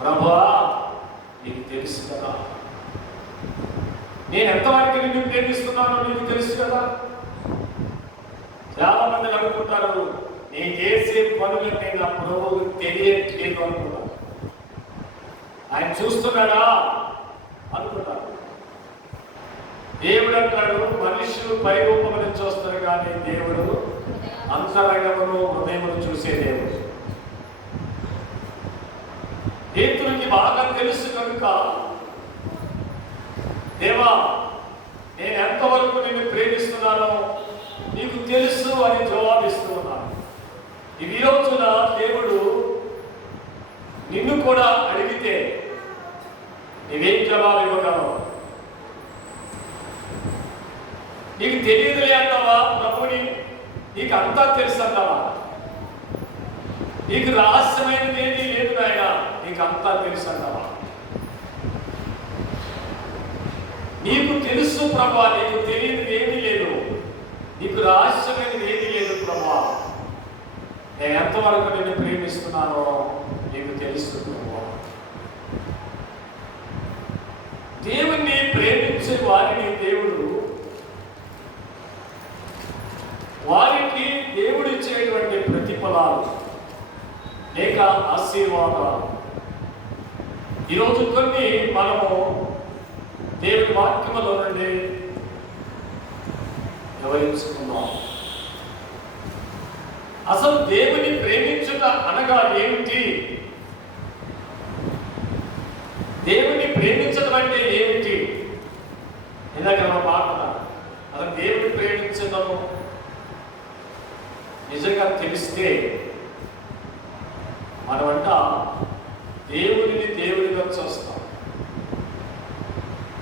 ప్రభువా నీకు తెలుసు కదా, నేను ఎంతవరకు నిన్ను ప్రేమిస్తున్నానో నీకు తెలుసు కదా. చాలా మంది అనుకుంటారు నేను చేసే పనులన్నీ నా ప్రభువుకు తెలియట్లేదు అనుకుంటారు. ఆయన చూస్తున్నాడా అనుకుంటారు. దేవుడు అంటాడు మనుషులు పరిరూపమును చూస్తారు కానీ దేవుడు అంతరంగమును హృదయమును చూసే దేవుడు. పేతురుకి బాగా తెలుసు కనుక దేవా నేను ఎంతవరకు నిన్ను ప్రేమిస్తున్నానో నీకు తెలుసు అని జవాబిస్తూ ఉన్నాను. ఈ రోజున దేవుడు నిన్ను కూడా అడిగితే నీవేం జవాబు ఇవ్వగలవు? నీకు తెలియదులే అంటావా ప్రభుని? నీకు అంతా తెలుసు అంటావా? నీకు రహస్యమైనది ఏది లేదు నాయన, నీకు అంతా తెలుసు అంటావా? నీకు తెలుసు ప్రభా, నీకు తెలియదు ఏమీ లేదు, నీకు రహస్యమైనది ఏది లేదు ప్రభా. నేను ఎంతవరకు నిన్ను ప్రేమిస్తున్నానో నీకు తెలుసు ప్రభా. దేవుణ్ణి ప్రేమించే వారిని దేవుడు వారికి దేవుడిచ్చేటువంటి ప్రతిఫలాలు లేక ఆశీర్వాదాలు ఈరోజు కొన్ని మనము దేవుడి వాక్యములో నుండి వివరించుకున్నాం. అసలు దేవుని ప్రేమించుట అనగా ఏమిటి? దేవుని ప్రేమించడం అంటే ఏమిటి? ఇందాక మాట అసలు దేవుని ప్రేమించడము నిజంగా తెలిస్తే మనమంట దేవుడిని దేవుడిగా చూస్తాం.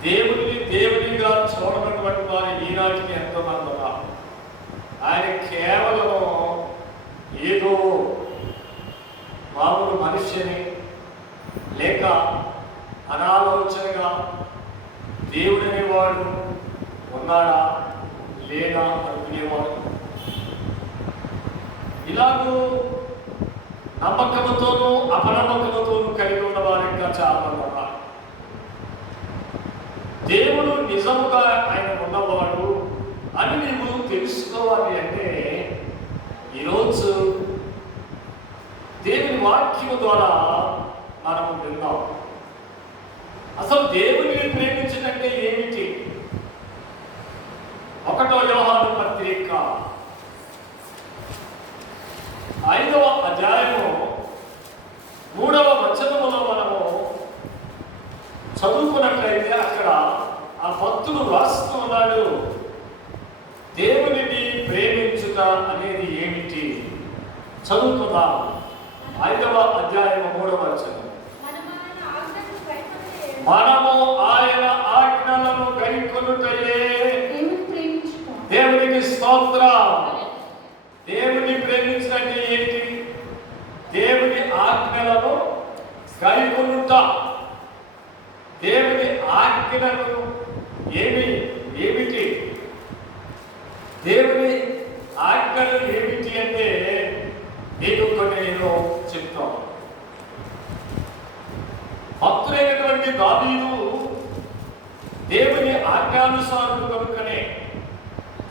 దేవుడిని దేవుడిగా చూడనటువంటి వారు ఈనాటికి ఎంతోమంది ఉన్నారు. ఆయన కేవలం ఏదో మామూలు మనిషిని లేక అనాలోచనగా దేవుడు అనేవాడు ఉన్నాడా లేదా అనుకునేవాడు. ఇలాగూ నమ్మకముతోనూ అపనమ్మకముతోనూ కలిగి ఉన్నవారు ఇంకా చాలా మంది ఉన్నారు. దేవుడు నిజముగా ఆయన ఉన్నవాడు అని నీవు తెలుసుకోవాలి అంటే ఈరోజు దేవుని వాక్యము ద్వారా మనం విన్నాం. అసలు దేవుని ప్రేమించడంటే ఏమిటి? 1 యోహాను పత్రిక 5వ అధ్యాయము 3వ వచనములో మనము చదువుకున్నట్లయితే అక్కడ ఆ భక్తుడు రాస్తూ ఉన్నాడు, దేవునిని ప్రేమించుట అనేది ఏమిటి? చదువుకుందాం. 5వ అధ్యాయము 3వ వచనం. మనము ఆయన ఆజ్ఞలను గైకొనుటయే దేవునికి స్తోత్రం. దేవుని ప్రేమించడానికి ఏంటి? దేవుని ఆజ్ఞలను గైకొనుట. దేవుని ఆజ్ఞలను ఏమిటి? దేవుని ఆజ్ఞలు ఏమిటి అంటే మీకు కొన్ని నేను చెప్తాను. భక్తులైనటువంటి దావీదు దేవుని ఆజ్ఞానుసారుడు కనుకనే,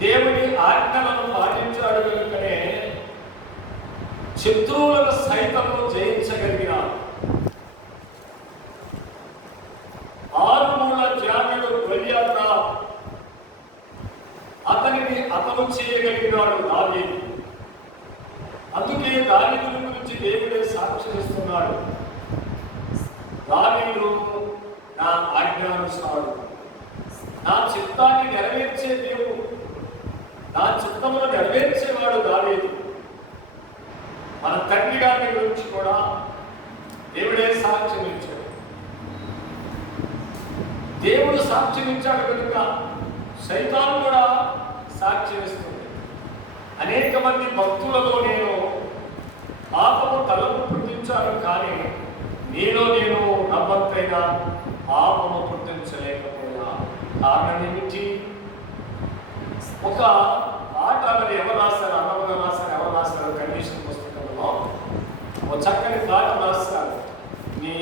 దేవుని ఆజ్ఞలను పాటించాడు కనుకనే శత్రువులను సైతము జయించగలిగినాడు. 6 మూల జాతులు గొల్యాత అతను చేయగలిగినాడు దావీదు. అందుకే దావీదు గురించి దేవుడే సాక్షిస్తున్నాడు. దావీదు నా ఆజ్ఞానుసారుడు, నా చిత్తాన్ని నెరవేర్చే దేవుడు, నా చిత్తమును నెరవేర్చేవాడు దావీదు. మన తండ్రి గారి గురించి కూడా దేవుడే సాక్ష్యం ఇచ్చాడు. దేవుడు సాక్ష్యం ఇచ్చాడు కనుక సైతాను కూడా సాక్ష్యం ఇస్తుంది. అనేక మంది భక్తులలో నేను పాపము తలపు పుట్టించాను, కానీ నేను నమ్మకైన పాపము పుట్టించలేకపోయినా. కారణం ఏమిటి? ఒక మాట మరి ఎవరు రాస్తారు? అన్నమగా రాస్తారు. ఎవరు రాస్తారు? కండిషన్ పుస్తకంలో ఒక చక్కని పాట రాస్తారు. నీ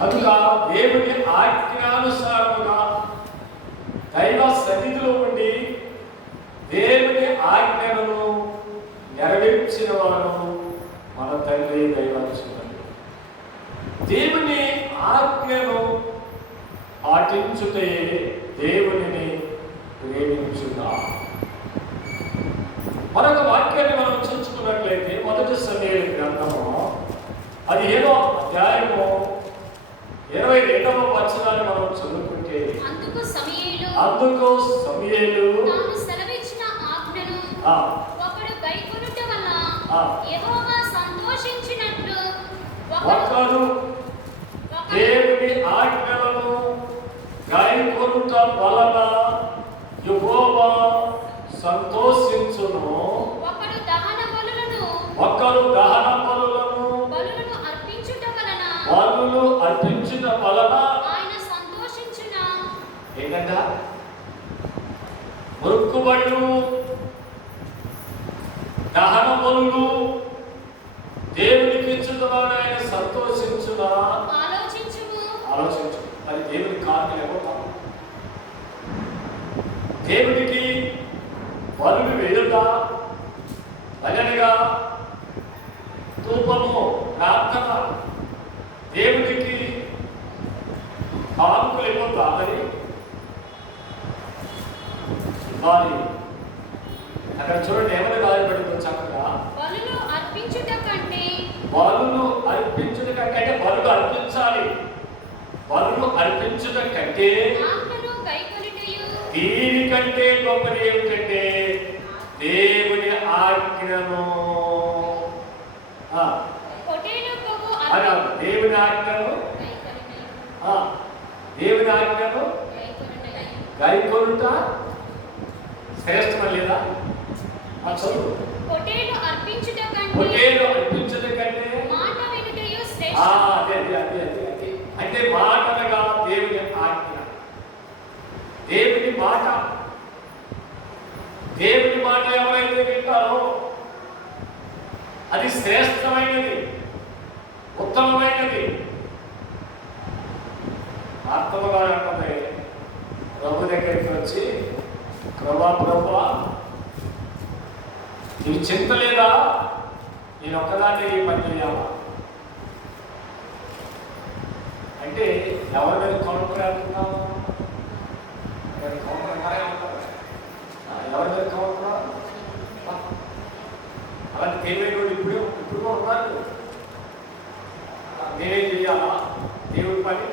కనుక దేవుని ఆజ్ఞానుసారముగా దైవ సన్నిధిలో ఉండి దేవుని ఆజ్ఞలను నెరవేర్చిన వాడు మన తండ్రి దైవాంశుడు. దేవుని ఆజ్ఞను పాటించుటే దేవునిని ప్రేమించుదా. మరొక వాక్యాన్ని మనం చూసుకున్నట్లయితే మొదటి సమూయేలు గ్రంథము 15వ అధ్యాయము 22వ వచనాన్ని మనం చదువుకుంటే, అందుకు సమూయేలు తాను సెలవిచ్చిన ఆజ్ఞను ఒకడు గైకొనుట వలన యెహోవా సంతోషించినట్లు ఒకడు దేవుని ఆజ్ఞలను గైకొనుట వలన యెహోవా సంతోషించును. ఒకడు దహన బలులను అర్పించుట వలన ఆయన సంతోషించున. ఏంటంట? మొక్కుబడులు, దహన బలులు దేవునికి ఇచ్చుట వలన ఆయన సంతోషించున. ఆలోచించు. అది దేవుని కారణం ఎవరు? దేవునికి బలులు వేయుట, భజనగా ధూపము, ప్రార్థన, దేవునికి కానుకలు ఇవ్వద్దా? మరి ఇవ్వాలి. అక్కడ చూడండి ఏమైనా రాయబడిందో చక్కగా, బలులు అర్పించుట కంటే అంటే బలులు అర్పించాలి. బలులు అర్పించుట కంటే దీనికంటే గొప్పది ఏమిటంటే దేవుని ఆజ్ఞను గైకొనుట శ్రేష్టం లేదా? చదువు. పొటేలు అర్పించుట కంటే అదే అంటే మాటలుగా దేవుని ఆజ్ఞ, దేవుని మాట ఎవరైతే వింటారో అది శ్రేష్టమైనది, ఉత్తమమైనది. ఆత్మగా అంటే ప్రభు దగ్గరికి వచ్చి, ప్రభువా నీకు చింత లేదా? నేను ఒక్కదాన్ని ఈ పని చేయాలా అంటే ఎవరి మీద కౌంటరేస్తున్నావు? ఎవరి మీద కౌంటరా? అలాంటి తెలివైన ఇప్పుడు కూడా ఉన్నారు. నేనేం చేయాలా? దేవుడి పని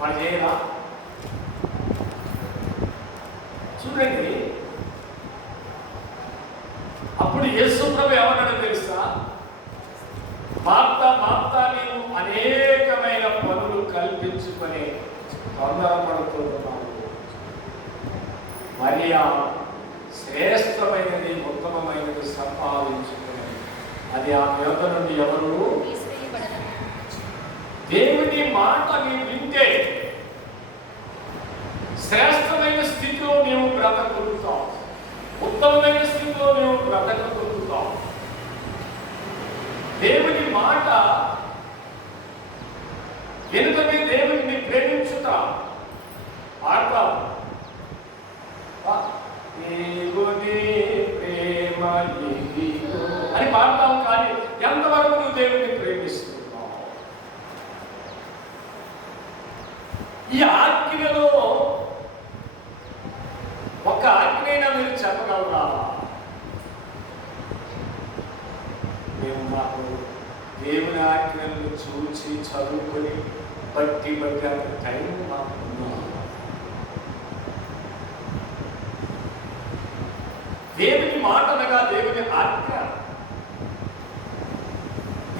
వాళ్ళు చేయరా? చూడండి, అప్పుడు యేసు ప్రభు ఏమన్నాడో తెలుసా? మార్తా నేను అనేకమైన పనులు కల్పించుకొని తొందరపడుతున్నాను. మరియా శ్రేష్టమైనది, ఉత్తమమైనది సంపాదించుకుని అది ఆ యోగ నుండి ఎవరు? దేవుని మాట నీవు వింటే శ్రేష్టమైన స్థితిలో నీవు బ్రతకగలుగుతావు, ఉత్తమమైన స్థితిలో నీవు బ్రతకగలుగుతావు. దేవుని మాట ఎందుకని దేవుడిని ప్రేమించుతా ఆడతావు. ప్రేమ అని పాడతావు, కానీ ఎంతవరకు నువ్వు దేవుడిని ప్రేమిస్తున్నావు? ఈ ఆజ్ఞలో ఒక ఆజ్ఞైనా మీరు చెప్పగలరా? మేము మాకు దేవుని ఆజ్ఞలను చూసి చదువుకొని బట్టి అంత టైం మాకు ఉన్నాం. దేవుని మాట అనగా దేవుని ఆజ్ఞ.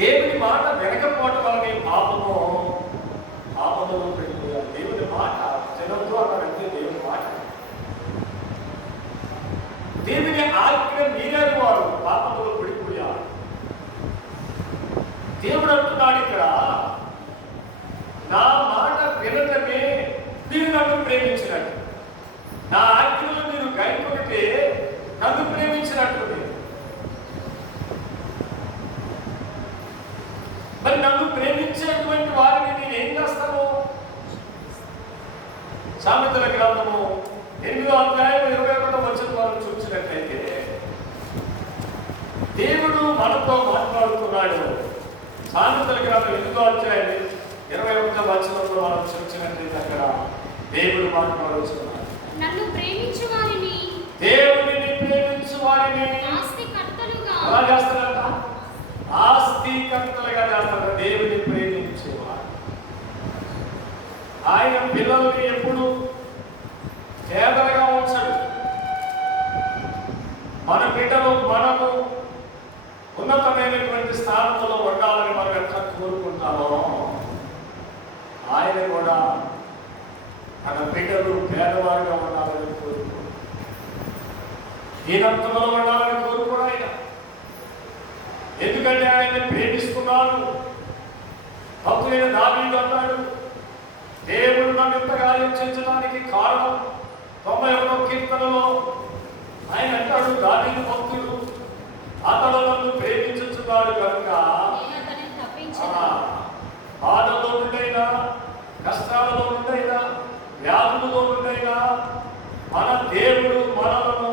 దేవుని మాట వెనకపోవటం వల్ల పాపంలో పెట్టిపోయారు. దేవుని మాట జనంతో అన్నారంటే దేవుని మాట, దేవుని ఆజ్ఞ మీరేరు వారు పాపంలో పడిపోయారు. దేవుడు అంటున్నాడు ఇక్కడ, నా మాట వినటమే మీరు నన్ను ప్రేమించినట్టు, నా ఆజ్ఞలు మీరు గైకొనితే నన్ను ప్రేమించినట్టు. మరి నన్ను ప్రేమించేటువంటి వారిని నేనేం చేస్తాను? సామెతల గ్రంథము 8వ అధ్యాయం 21వ వచనం మనం చూసినట్లయితే దేవుడు మనతో మాట్లాడుతున్నాడు. సామెతల గ్రంథం 8వ అధ్యాయం 21వ వచనంలో మనం చూసినట్లయితే అక్కడ దేవుడు మాట్లాడుతున్నాడు. నన్ను ప్రేమించు వారిని, దేవుడిని ప్రేమించు వారిని ఆస్తికర్తలుగా ఎలా చేస్తారంట? ఆస్తికర్తలుగా చేస్తారంట. దేవుడిని ప్రేమించేవారు ఆయన పిల్లల్ని ఎప్పుడు పేదలుగా ఉంచడు. మన బిడ్డలు మనము ఉన్నతమైనటువంటి స్థానంలో ఉండాలని మనం ఎట్లా కోరుకుంటామో ఆయన కూడా తన బిడ్డలు పేదవారుగా ఉండాలని కోరుకుంటారు. దీనత్వంలో ఉండాలని కోరుకోడు ఆయన. ఎందుకంటే ఆయన్ని ప్రేమిస్తున్నాడు. భక్తులైన దావీదు అన్నాడు, దేవుడు నన్ను ఇంతగా హింసించడానికి కారణం 91వ కీర్తనలో ఆయన అంటాడు, దావీదు భక్తుడు, అతడు నన్ను ప్రేమించుచున్నాడు కనుక నేను అతనిని తప్పించెదను. బాధలో ఉండైనా, కష్టాలలో ఉండైనా, వ్యాధులలో ఉండైనా మన దేవుడు మనలను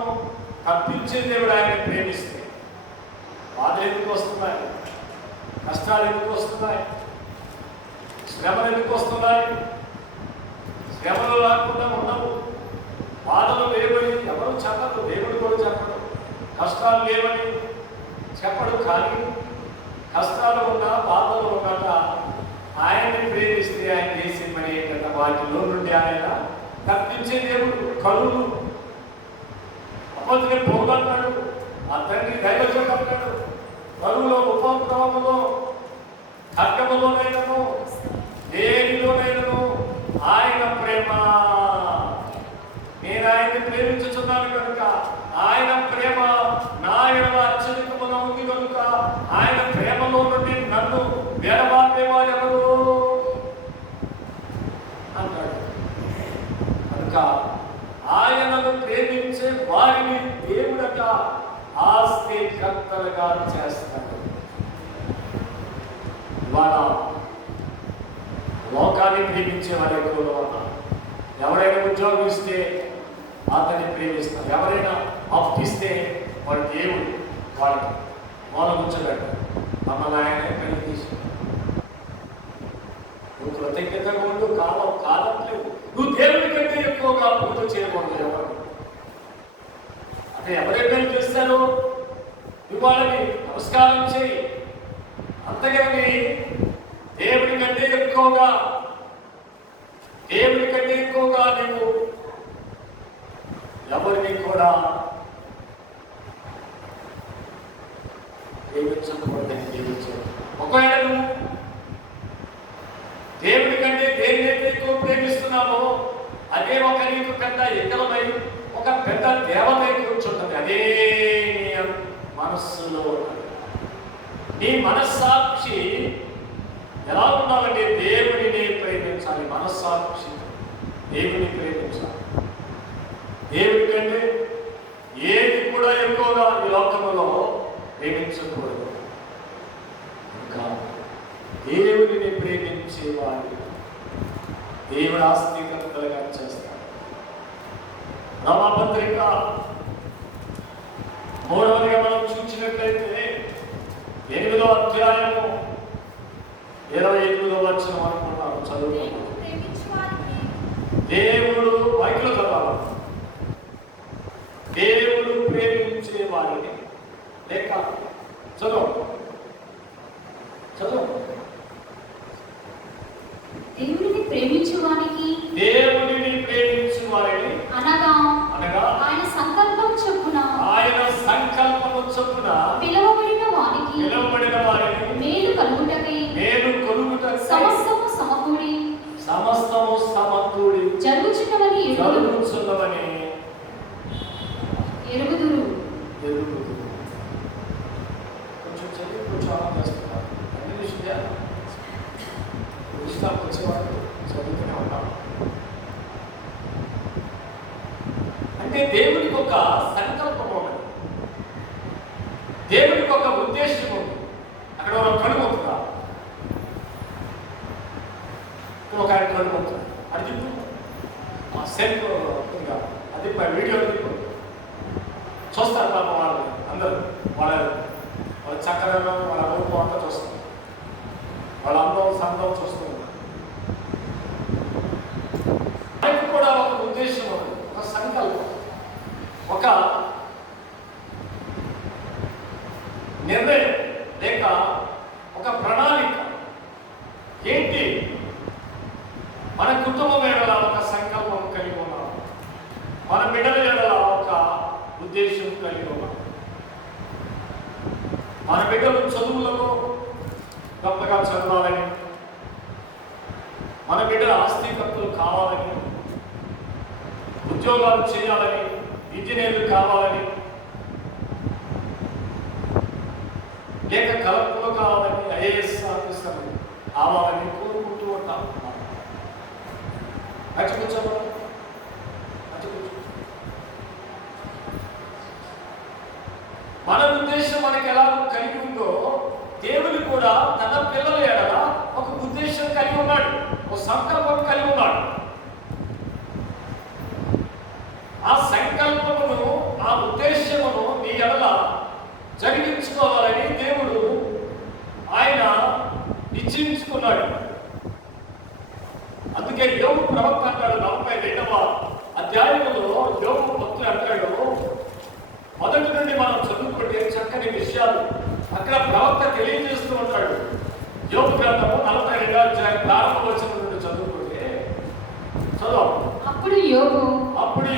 తప్పించే దేవుడు ఆయన ప్రేమిస్తే. బాధ ఎందుకు వస్తున్నాయి? కష్టాలు ఎందుకు వస్తున్నాయి? శ్రమలు ఎందుకు వస్తున్నాయి? శ్రమలు రాకుండా ఉండవు. బాధలు లేవని ఎవరు చెప్పరు, దేవుడు కూడా చెప్పడు. కష్టాలు లేవని చెప్పడు. కానీ కష్టాలు ఉన్నా, బాధలు ఉన్నాక ఆయన్ని ప్రేమిస్తే ఆయన చేసే పని ఏంటంటే వాటిలో నుండి ఆయన తప్పించే దేవుడు. కరువులు అమ్మతులే పోగొన్నాడు, ఆ తండ్రి దైవజం అన్నాడు. కరువులో, ఉపద్రవములో, ఖడ్గములోనైనను దేనిలోనైనను ఆయన ప్రేమ. నేను ఆయన్ని ప్రేమించుచున్నాను కనుక, ఆయన ప్రేమ నా ఎడల అత్యధికముగా ఉంది కనుక, ఆయన ప్రేమలో నుండి నన్ను వేడబాపేవారు ఎవరు అంటాడు. కనుక ఆయనను ప్రేమించే వారిని దేవుడట ఆస్తికర్తలుగా చేస్తాడు. ఇవాళ లోకాన్ని ప్రేమించే వారు ఎక్కువగా ఉన్నారు. ఎవరైనా ఉద్యోగం ఇస్తే అతన్ని ప్రేమిస్తారు. ఎవరైనా అప్పిస్తే వాడు దేవుడు వాళ్ళకి మూల ఉంచగలడు. మమ్మల్ని ఆయన ఎక్కడికి తీసుకు నువ్వు కృతజ్ఞతగా ఉండు. కాలట్లేదు. నువ్వు దేవుడి కంటే ఎక్కువగా పూజ చేయకూడదు. ఎవరు అంటే ఎవరైనా చేస్తారో నువ్వు వాళ్ళని నమస్కారం చేయి. అంతేగాని దేవుడి కంటే ఎక్కువగా నువ్వు ఎవరిని కూడా ప్రేమించకూడదని జీవించాడు. ఒకవేళ నువ్వు దేవుడి కంటే దేన్నైతే ఎక్కువ ప్రేమిస్తున్నామో అదే ఒక నీకు పెద్ద ఎక్కలమై ఒక పెద్ద దేవత కూర్చుంటుంది. అదే నీ మనస్సులో ఉన్నది. నీ మనస్సాక్షి ఎలా ఉండాలంటే దేవుడిని ప్రేమించాలి. మనస్సాక్షి దేవుని ప్రేమించాలి. దేవుడి కంటే ఏది కూడా ఎక్కువగా ఈ లోకంలో ప్రేమించకూడదు. ఇంకా దేవుడిని ప్రేమించేవాడు దేవుడు ఆస్తికర్తలుగా చేస్తాడు. రోమాపత్రిక 3వదిగా మనం చూసినట్లయితే 8వ అధ్యాయము 28వ వచనం అనుకుంటాను, చదువుతాము. దేవుడు బైబిల్ చదవాలి. దేవుడు ప్రేమించే వారిని లేక చదువు దేవుడిని ప్రేమించు వారికి, దేవుడిని ప్రేమించు వారిని అనగా ఆయన సంకల్పం చొప్పున పిలువబడిన వారికి మేలు కలుగుటకై సమస్తము సమకూడి జరుగుచున్నవని ఎరుగుదురు. కొంచెం శరీరం, వాళ్ళ రూపం అంతా చూస్తుంది, వాళ్ళ అందం సందం చూస్తుంది. ఆయనకు కూడా ఒక ఉద్దేశం ఉంది, ఒక సంకల్పం, ఒక నిర్ణయం లేక ఒక ప్రణాళిక. ఏంటి? మన కుటుంబం ఎడల ఒక సంకల్పం కలిగి ఉన్నాం, మన బిడ్డల ఎడల ఒక ఉద్దేశం కలిగి ఉన్నాం. మన బిడ్డలు చదువులలో గొప్పగా చదవాలని, మన బిడ్డల ఆస్తికత్తులు కావాలని, ఉద్యోగాలు చేయాలని, ఇంజనీర్లు కావాలని, లేక కలెక్టర్లు కావాలని, ఐఏఎస్ ఆఫీసర్లు కావాలని కోరుకుంటూ ఉంటాం. మన ఉద్దేశం మనకి ఎలా కలిగి ఉందో, దేవుడు కూడా తన పిల్లల ఎడల ఒక ఉద్దేశం కలిగి ఉన్నాడు, ఒక సంకల్పం కలిగి ఉన్నాడు. ఆ సంకల్పమును, ఆ ఉద్దేశమును నీ ఎడల జరిగించుకోవాలని దేవుడు ఆయన నిశ్చయించుకున్నాడు. అందుకే యోబు ప్రవక్త అంటాడు 42వ అధ్యాయంలో యోబు భక్తుడు అంటాడు, మొదటి నుండి మనం చదువుకుంటే చక్కని విషయాలు అక్కడ ప్రవక్త తెలియజేస్తూ ఉంటాడు. యోబు గ్రంథము 42వ అధ్యాయం ప్రారంభ వచనం నుండి చదువుకుంటే చదువు. అప్పుడు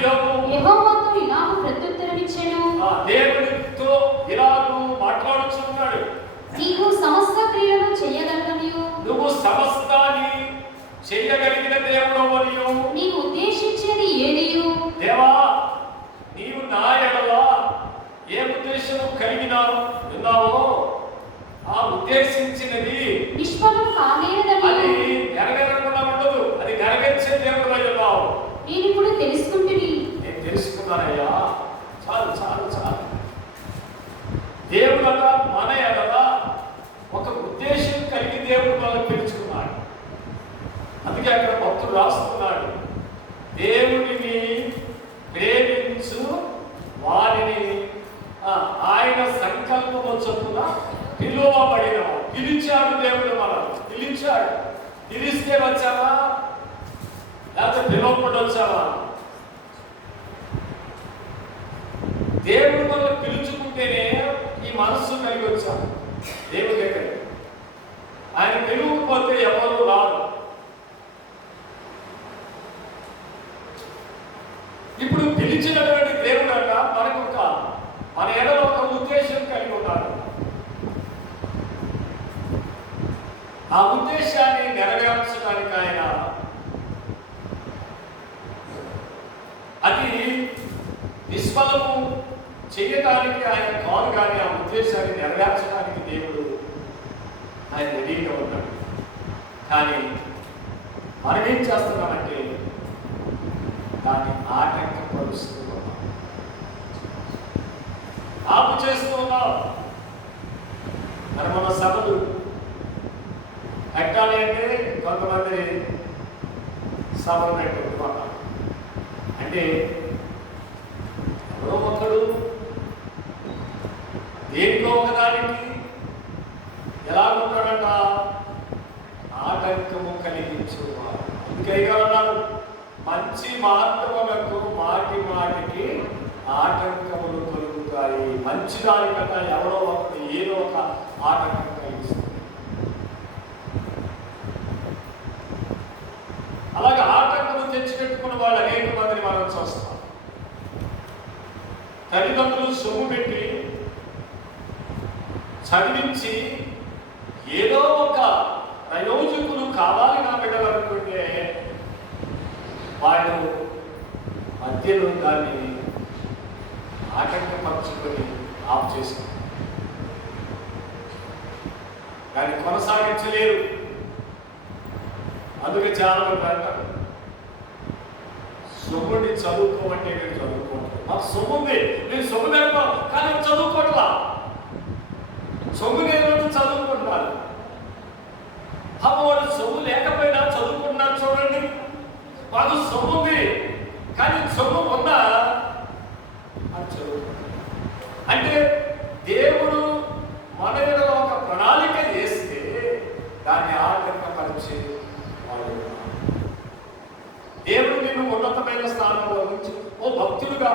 యోబు యెహోవాతో ఇలాగ ప్రత్యుత్తరమిచ్చెను. దేవుడితో ఇలాగ మాట్లాడుచున్నాడు, నీవు సమస్త క్రియలను చేయగలవనియు, నువ్వు సమస్తాన్ని చేయగలిగిన దేవుడవనియు, నీవు ఉద్దేశించేది ఏదియు, దేవా నీవు నా ఎడల ఏ ఉద్దేశము కలిగినావు విన్నావో ఆ ఉద్దేశించినది నిష్ఫలం కానేరదని అది నెరవేరకుండా ఉండదు, అది నెరవేర్చే దేవుడు అయ్యావు. నేను ఇప్పుడు తెలుసుకుంటుని. నేను తెలుసుకున్నానయ్యా, చాలు చాలు చాలు. దేవుడు మన ఎడల ఒక ఉద్దేశం కలిగి దేవుడు మనం పిలుచుకున్నాడు. అందుకే అక్కడ భక్తుడు రాస్తున్నాడు, దేవుడిని ప్రేమించు వారిని ఆయన సంకల్పము చొప్పున పిలువబడిన. పిలిచాడు దేవుడు, మనం పిలిచాడు. పిలిస్తే వచ్చావా లేకపోతే పిలువబడి వచ్చావా? దేవుడు మనం పిలుచుకుంటేనే ఈ మనస్సు కలిగి వచ్చాము దేవుడి దగ్గర. ఆయన పిలువకపోతే ఎవరు రాదు. ఇప్పుడు పిలిచినటువంటి దేవుడు అంట మనకు మన ఎడలో ఒక ఉద్దేశం కలిగి ఉన్నాడు. ఆ ఉద్దేశాన్ని నెరవేర్చడానికి ఆయన అది నిష్ఫలము చేయడానికి ఆయన కాదు, కానీ ఆ ఉద్దేశాన్ని నెరవేర్చడానికి దేవుడు ఆయన రెడీగా ఉన్నాడు. కానీ మనం ఏం చేస్తున్నామంటే దాన్ని ఆటంకపరుస్తూ ఉన్నాం, ఆపు చేస్తూ ఉన్నాం. మరి మన సభలు పెట్టాలి అంటే కొంతమంది సభలు పెట్టుకుంటున్నాం. అంటే ఎవరో ఒకడు దేనికో ఒకదానికి ఎలా ఉంటాడంట, ఆటంకము కలిగించువాడు. అందుకే అన్నారు, మంచి మార్గములకు మాటి మాటికి ఆటంకములు కలుగుతాయి. మంచి దానికన్నా ఎవరో ఒకటి ఏదో ఒక ఆటంకం కలిగిస్తుంది. అలాగే ఆటంకము తెచ్చిపెట్టుకున్న వాళ్ళు అనేక మందిని మనం చూస్తాం. తల్లిదండ్రులు సొమ్ము పెట్టి చదివించి ఏదో ఒక ప్రయోజకులు కావాలి నా బిడ్డలు అనుకుంటే వాళ్ళు మధ్యలో దాన్ని ఆటంకపరుచుకొని ఆఫ్ చేశారు, దాన్ని కొనసాగించలేరు. అందుకే చాలా మంది అంటారు, సొమ్ముని చదువుకోమంటే నేను చదువుకోవట్లేదు, మాకు సొమ్ము ఉంది, నేను సొమ్ము నేర్పా కానీ చదువుకోవట్లా. సొమ్ము నేను చదువుకుంటున్నాను. వాడు సొమ్ము లేకపోయినా చదువుకుంటున్నాను చూడండి. మాకు సొమ్ము ఉంది కానీ సొమ్ము ఉన్నా అది చదువుకుంటున్నాను. అంటే దేవుడు మన ఉన్నతమైన స్థానంలో ఉంచి ఓ భక్తులుగా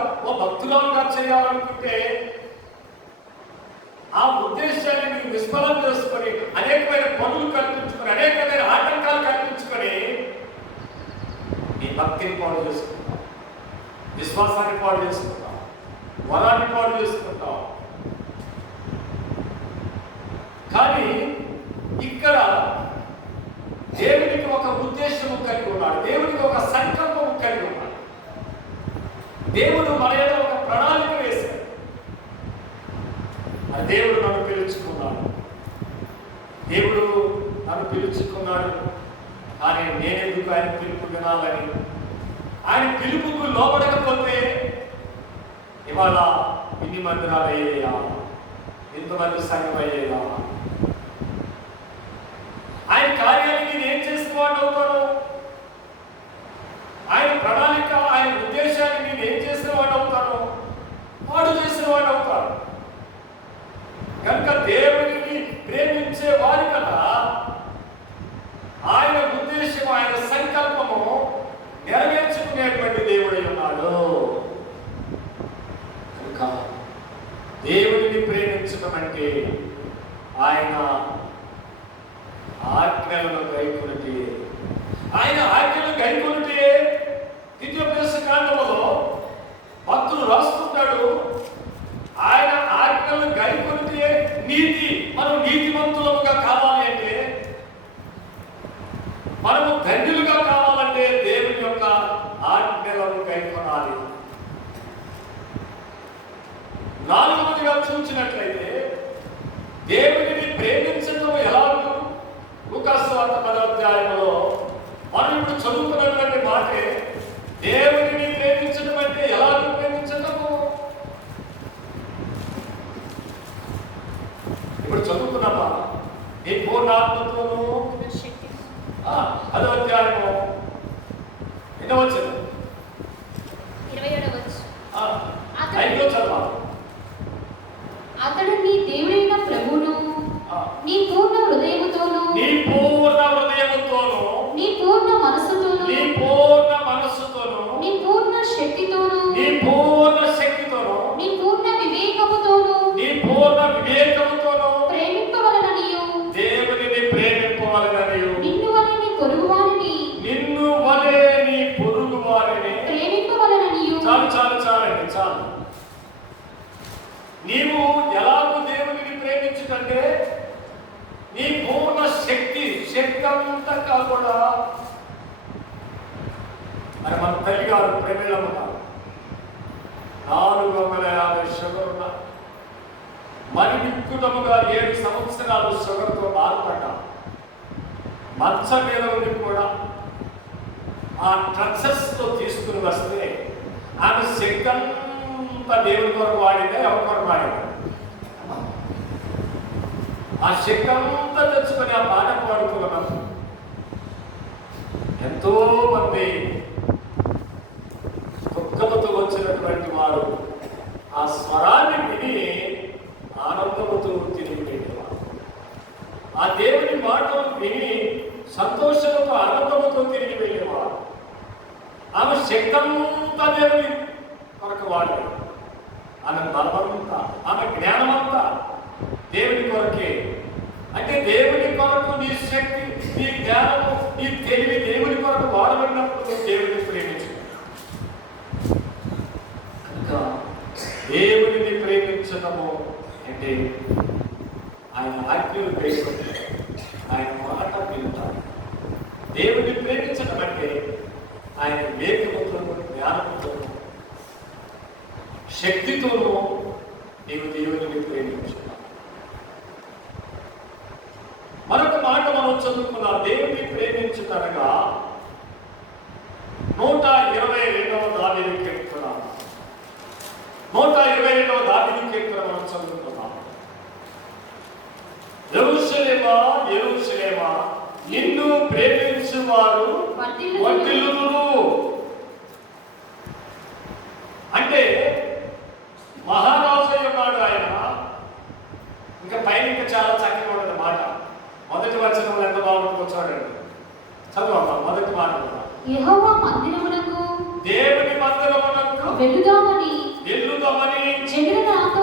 చేయాలనుకుంటే ఆ ఉద్దేశాన్ని మీరు నిష్ఫలం చేసుకొని అనేకమైన పనులు కల్పించుకొని అనేకమైన ఆటంకాలు కల్పించుకొని నీ భక్తిని పాడు చేసుకుంటాం, విశ్వాసాన్ని పాడు చేసుకుంటాం, వరాన్ని పాడు చేసుకుంటాం. కానీ ఇక్కడ దేవునికి ఒక ఉద్దేశము కలిగి ఉన్నాడు, దేవునికి ఒక సంకల్పము కలిగి ఉన్నాడు. దేవుడు మన మీద ఒక ప్రణాళిక వేశాడు. ఆ దేవుడు నన్ను పిలుచుకున్నాడు, దేవుడు నన్ను పిలుచుకున్నాడు. కానీ నేనెందుకు ఆయన పిలుపు వినాలని, ఆయన పిలుపుకు లోబడకపోతే ఇవాళ ఇన్ని మందిరాలు అయ్యేయా, ఇంతమంది సంఘం అయ్యేదా? ఆయన కార్యాన్ని నేను ఏం చేసుకోవాలని అవుతాను? ఆయన ప్రణాళిక, ఆయన ఉద్దేశాన్ని నేను ఏం చేసిన వాడు అవుతాను? వాడు చేసిన వాడు అవుతాను. కనుక దేవుడిని ప్రేమించే వారి కదా ఆయన ఉద్దేశం, ఆయన సంకల్పము నెరవేర్చుకునేటువంటి దేవుడై ఉన్నాడు. కనుక దేవుడిని ప్రేమించడం అంటే ఆయన ఆజ్ఞలను గైకొనుటే, ఆయన ఆజ్ఞలను గైకొనుటే. ద్వితీయోపదేశ కాండములో భక్తులు రాస్తుంటాడు, ఆయన ఆజ్ఞలను గైకొనుటే నీతి. మనం నీతిమంతులముగా కావాలి అంటే, మనము ధన్యులుగా కావాలంటే దేవుని యొక్క ఆజ్ఞలను గైకొనాలి. నాలుగవదిగా చూసినట్లయితే దేవుడిని ప్రేమించడం ఎలాగూ లూకాసు వార్త 10వ అధ్యాయంలో మనం ఇప్పుడు చదువుతున్నటువంటి మాటే, దేవుడిని ప్రేమించడం అంటే ఎలాగూ ప్రేమించటము. ఇప్పుడు చదువుతున్నామా? నీ పూర్ణాత్మతోనూ 10వ అధ్యాయము 8వ వచనం 27వ వచనం. 5వ చదవాలి. అతడు నీ దేవుడైన ప్రభువును నీ పూర్ణ హృదయముతోను, నీ పూర్ణ హృదయముతోను, నీ పూర్ణ మనస్సుతోను, నీ పూర్ణ మనస్సుతోను, నీ పూర్ణ శక్తితోను, నీ పూర్ణ శక్తితోను, నీ పూర్ణ వివేకముతోను, నీ పూర్ణ వివేకముతోను ప్రేమింపవలననియు, దేవునిని ప్రేమింపవలననియు, నిన్ను వలె నీ పొరుగువానిని, నిన్ను వలె నీ పొరుగు వారిని ప్రేమింపవలననియు. చాలండి, చాలు. నీవు ఎలాగూ దేవునిని ప్రేమించుకంటే నీ పూర్ణ శక్తి అంతా కాకుండా, మరి మన తల్లి గారు ప్రేమిళ్ళమ్మ 450 షుగర్ ఉన్న మరి విక్కుటముగా 7 సంవత్సరాలు షుగర్తో బాధపడ్డా, మంచ మీద ఉండి కూడా ఆ ట్రక్సెస్తో తీసుకుని వస్తే ఆమె శక్తి అంతా దేవుని కొరకు వాడిందే, ఎవరి కొరకు వాడింది? ఆ శక్తి అంతా తెచ్చుకొని ఆ పాట పాడుకున్నాం. ఎంతో మంది దుఃఖముతో వచ్చినటువంటి వారు ఆ స్వరాన్ని విని ఆనందముతో తిరిగి వెళ్ళేవారు. ఆ దేవుని మాటలు విని సంతోషంతో ఆనందముతో తిరిగి వెళ్ళేవారు. ఆమె శక్తి అంతా దేవుని కొరకు వాడేది. ఆమె బలమంతా, ఆమె జ్ఞానమంతా దేవుని కొరకే. అంటే దేవుని కొరకు నీ శక్తి, నీ జ్ఞానము, నీ తెలివి దేవుని కొరకు వాడబడినప్పుడు దేవుడిని ప్రేమించు. కనుక దేవుడిని ప్రేమించడము అంటే ఆయన ఆజ్ఞలు పేర్కొంటే ఆయన మాట వింటారు. దేవుడిని ప్రేమించడం అంటే ఆయన వివేకముతోనూ జ్ఞానముతోనూ శక్తితోనూ నీవు దేవుడిని ప్రేమించు. మరొక మాట మనం చదువుకున్న దేవుడిని ప్రేమించుటనగా 122వ దావీదు కీర్తన, 122వ దావీదు కీర్తన మనం చదువుకున్నాం. యెరూషలేమా యెరూషలేమా నిన్ను ప్రేమించువారు వర్ధిల్లుదురు. అంటే మహారాజు ఉన్నాడు ఆయన. ఇంకా పైన ఇంకా చాలా చక్కగా ఉండదు మాట. మొదటి వచనంలో ఎంత బాగుంటుందో చూడండి, చదువు మొదటి మాట. యెహోవా మందిరమునకు దేవుని మందిరమునకు వెళ్ళుదామని జనులు నాతో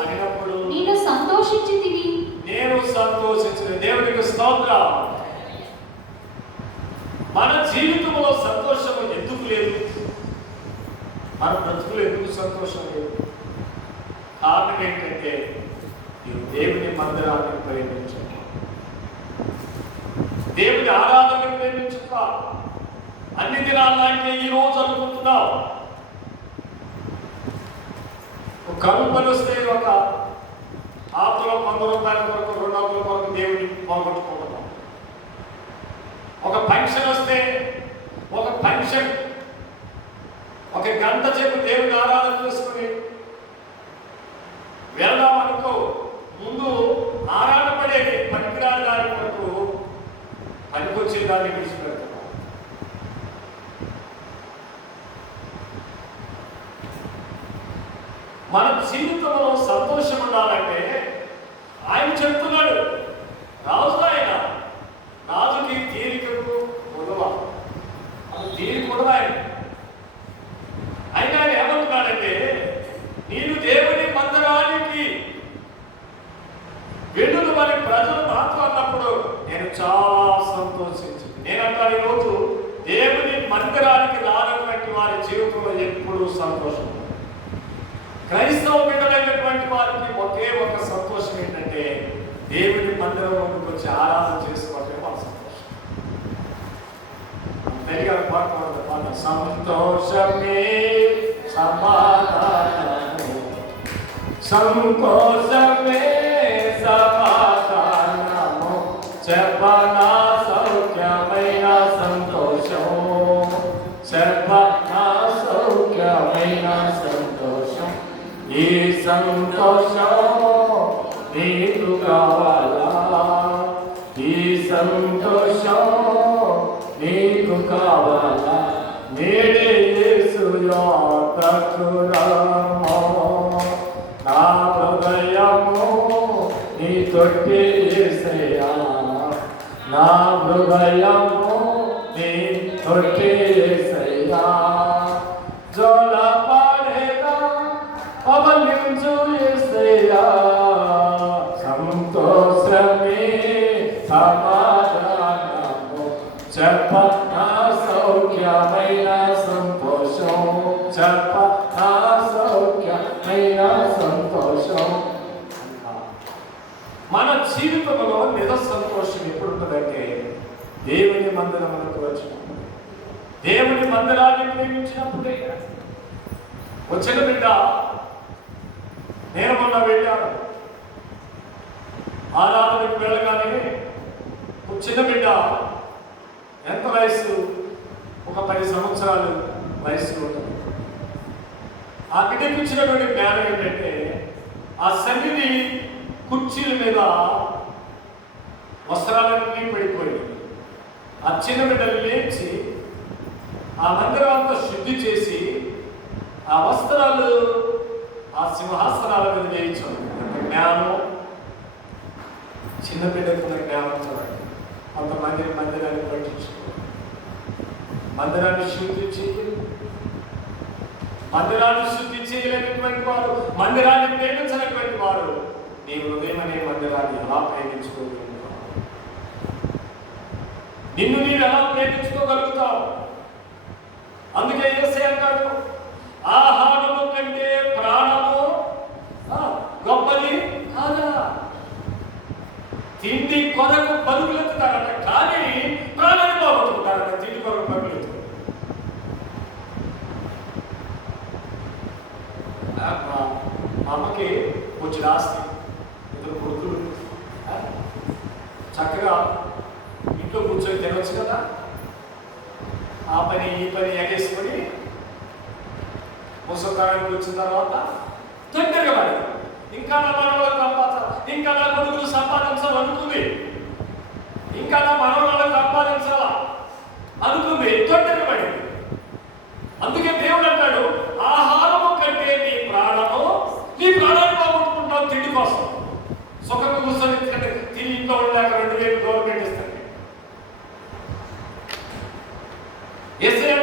అనినప్పుడు నేను సంతోషించితిని. నేను సంతోషించిన దేవునికి స్తోత్రం. మన జీవితంలో సంతోషము ఎందుకు లేదు? మన బ్రతుకులు ఎందుకు సంతోషం లేదు? కారణం ఏంటంటే నీవు దేవుని మందిరాన్ని ప్రేమించు, దేవుని ఆరాధనను ప్రేమించుకో. అన్ని దినాలంటే ఈ రోజు అనుకుంటున్నావు. కరువు పని వస్తే ఒక ఆపులో 100 రూపాయల కొరకు 200 కొరకు దేవుని పోగొట్టుకుంటున్నాం. ఒక ఫంక్షన్ వస్తే ఒక గంట చెప్పు దేవుని ఆరాధన చేసుకుని వెళ్దామనుకో, ముందు ఆరాధపడేది పనికిరాని దాని కొరకు పనికొచ్చే దాన్ని విడిచిపెడతాం. మన జీవితంలో సంతోషం ఉండాలంటే ఆయన చెప్తున్నాడు. రాజుకి తీరికకు ఉదవ, అది తీరిక ఉండదు. ఆయన ఏమంటున్నాడంటే, నేను దేవుని మందిరానికి వెళ్ళును మరి ప్రజలు నాతో అన్నప్పుడు నేను చాలా సంతోషించింది. నేనంటాను, ఈరోజు దేవుని మందిరానికి రానటువంటి వారి జీవితంలో ఎప్పుడూ సంతోషం. క్రైస్తవ బిడ్డలైనటువంటి వారికి ఒకే ఒక సంతోషం ఏంటంటే, దేవుని మందిరంలోకి వచ్చి ఆరాధన చేసుకోవటమే వాళ్ళ సంతోషం. తెలియగా పాట సంతోషమే సమాధానము, సంతోషమే సమాధానము, చెప్పనా సౌఖ్యమైన సంతోషం, చెప్పనా సౌఖ్యమైన సంతోషం. ఈ సంతోషం నీకు కావాలా? ఈ సంతోషం నీకు కావాలా? నేడే యేసు యొద్దకు రమ్ము, నా హృదయము నీ తొట్టి యేసయ్యా, నా హృదయము నీ తొట్టి యేసయ్యా. జోలపాడేగా పవలించు యేసయ్యా, సంతోషమే సమాధానము, చెప్పనా సౌఖ్యమైన సంతోషం, చెప్పనా సౌఖ్యమైన సంతోషం. మన జీవితంలో నిజ సంతోషం ఎప్పుడు ఉంటుందంటే, దేవుని మందిరములకు వచ్చినప్పుడు, దేవుని మందిరాన్ని ప్రేమించినప్పుడే. వచ్చిన బిడ్డ, నేను మొన్న వెళ్ళాను ఆరాధనకు వెళ్ళగానే, చిన్న బిడ్డ, ఎంత వయసు? ఒక 10 సంవత్సరాలు వయసు ఉంటుంది. ఆ బిడ్డకు ఇచ్చినటువంటి జ్ఞానం ఏంటంటే, ఆ సన్నిధి కుర్చీల మీద వస్త్రాలన్నీ పడిపోయింది. ఆ చిన్న బిడ్డలు లేచి ఆ మందిరం అంతా శుద్ధి చేసి ఆ వస్త్రాలు ఆ సింహాసనాల మీద వేయించాడు. జ్ఞానం, చిన్న బిడ్డకున్న జ్ఞానం చూడండి. కొంతమంది మందిరాన్ని పట్టించుకో, మందిరాన్ని శుద్ధి చేయలేనటువంటి వారు, మందిరాన్ని ప్రేమించినటువంటి వారు నీ హృదయం అనే మందిరాన్ని ఎలా ప్రేమించుకోగలుగుతావు? నిన్ను నీవు ఎలా ప్రేమించుకోగలుగుతావు? అందుకే యేసయ్య అంటాడు, ఆహారము కంటే ప్రాణము గొప్పది కాదా? తిండి కొరకు పరుగులెత్తుతారట, కానీ ప్రాణాన్ని పోగొట్టుకుంటారట. తిండి కొరకు పరుగులెత్తు. మా అమ్మకి వచ్చిన ఆస్తి, 2 కొడుకులు, చక్కగా ఇంట్లో కూర్చొని తినవచ్చు కదా. ఆ పని ఈ పని ఎగేసుకొని ముసలితనానికి వచ్చిన తర్వాత తొందరగా పడి, ఇంకా నా మనవలకు సంపాదించాలి, ఇంకా నా కొడుకులు సంపాదించాలనుకుంది, ఇంకా నా మనవలకు సంపాదించాలా అనుకుంది, తొందరగా పడింది. అందుకే దేవుడు అంటాడు, ఆహారము కంటే నీ ప్రాణాన్ని పోగొట్టుకుంటావు తిండి కోసం. సుఖంగా కూర్చొని తిని ఇంట్లో ఉండలేక 2000 గవర్నమెంట్ ఇస్తుంది. యేసయ్య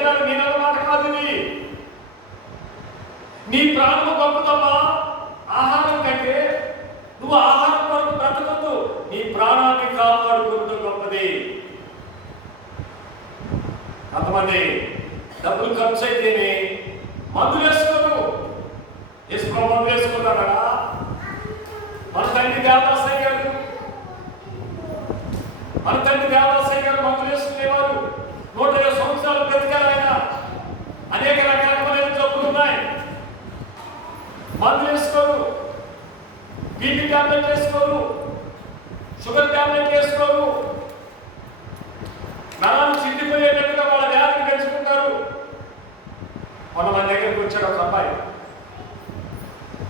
కొంతమంది డబ్బులు ఖర్చు అయితేనే మందులు వేసుకోరు. వేసుకో మందులు వేసుకుంటారా? మన తండ్రి దేవదాసయ్య గారు మందులు వేసుకునేవారు. 150 సంవత్సరాలు బ్రతికారు ఆయన. అనేక రకాలైన జబ్బులు ఉన్నాయి, మందులు వేసుకోరు. బీపీ టాబ్లెట్ వేసుకోరు, షుగర్ టాబ్లెట్ వేసుకోరు. నరాలు చిండిపోయేటట్టుగా వాళ్ళ వ్యాధిని పెంచుకుంటారు. మన దగ్గరికి వచ్చాడు ఒక అబ్బాయి,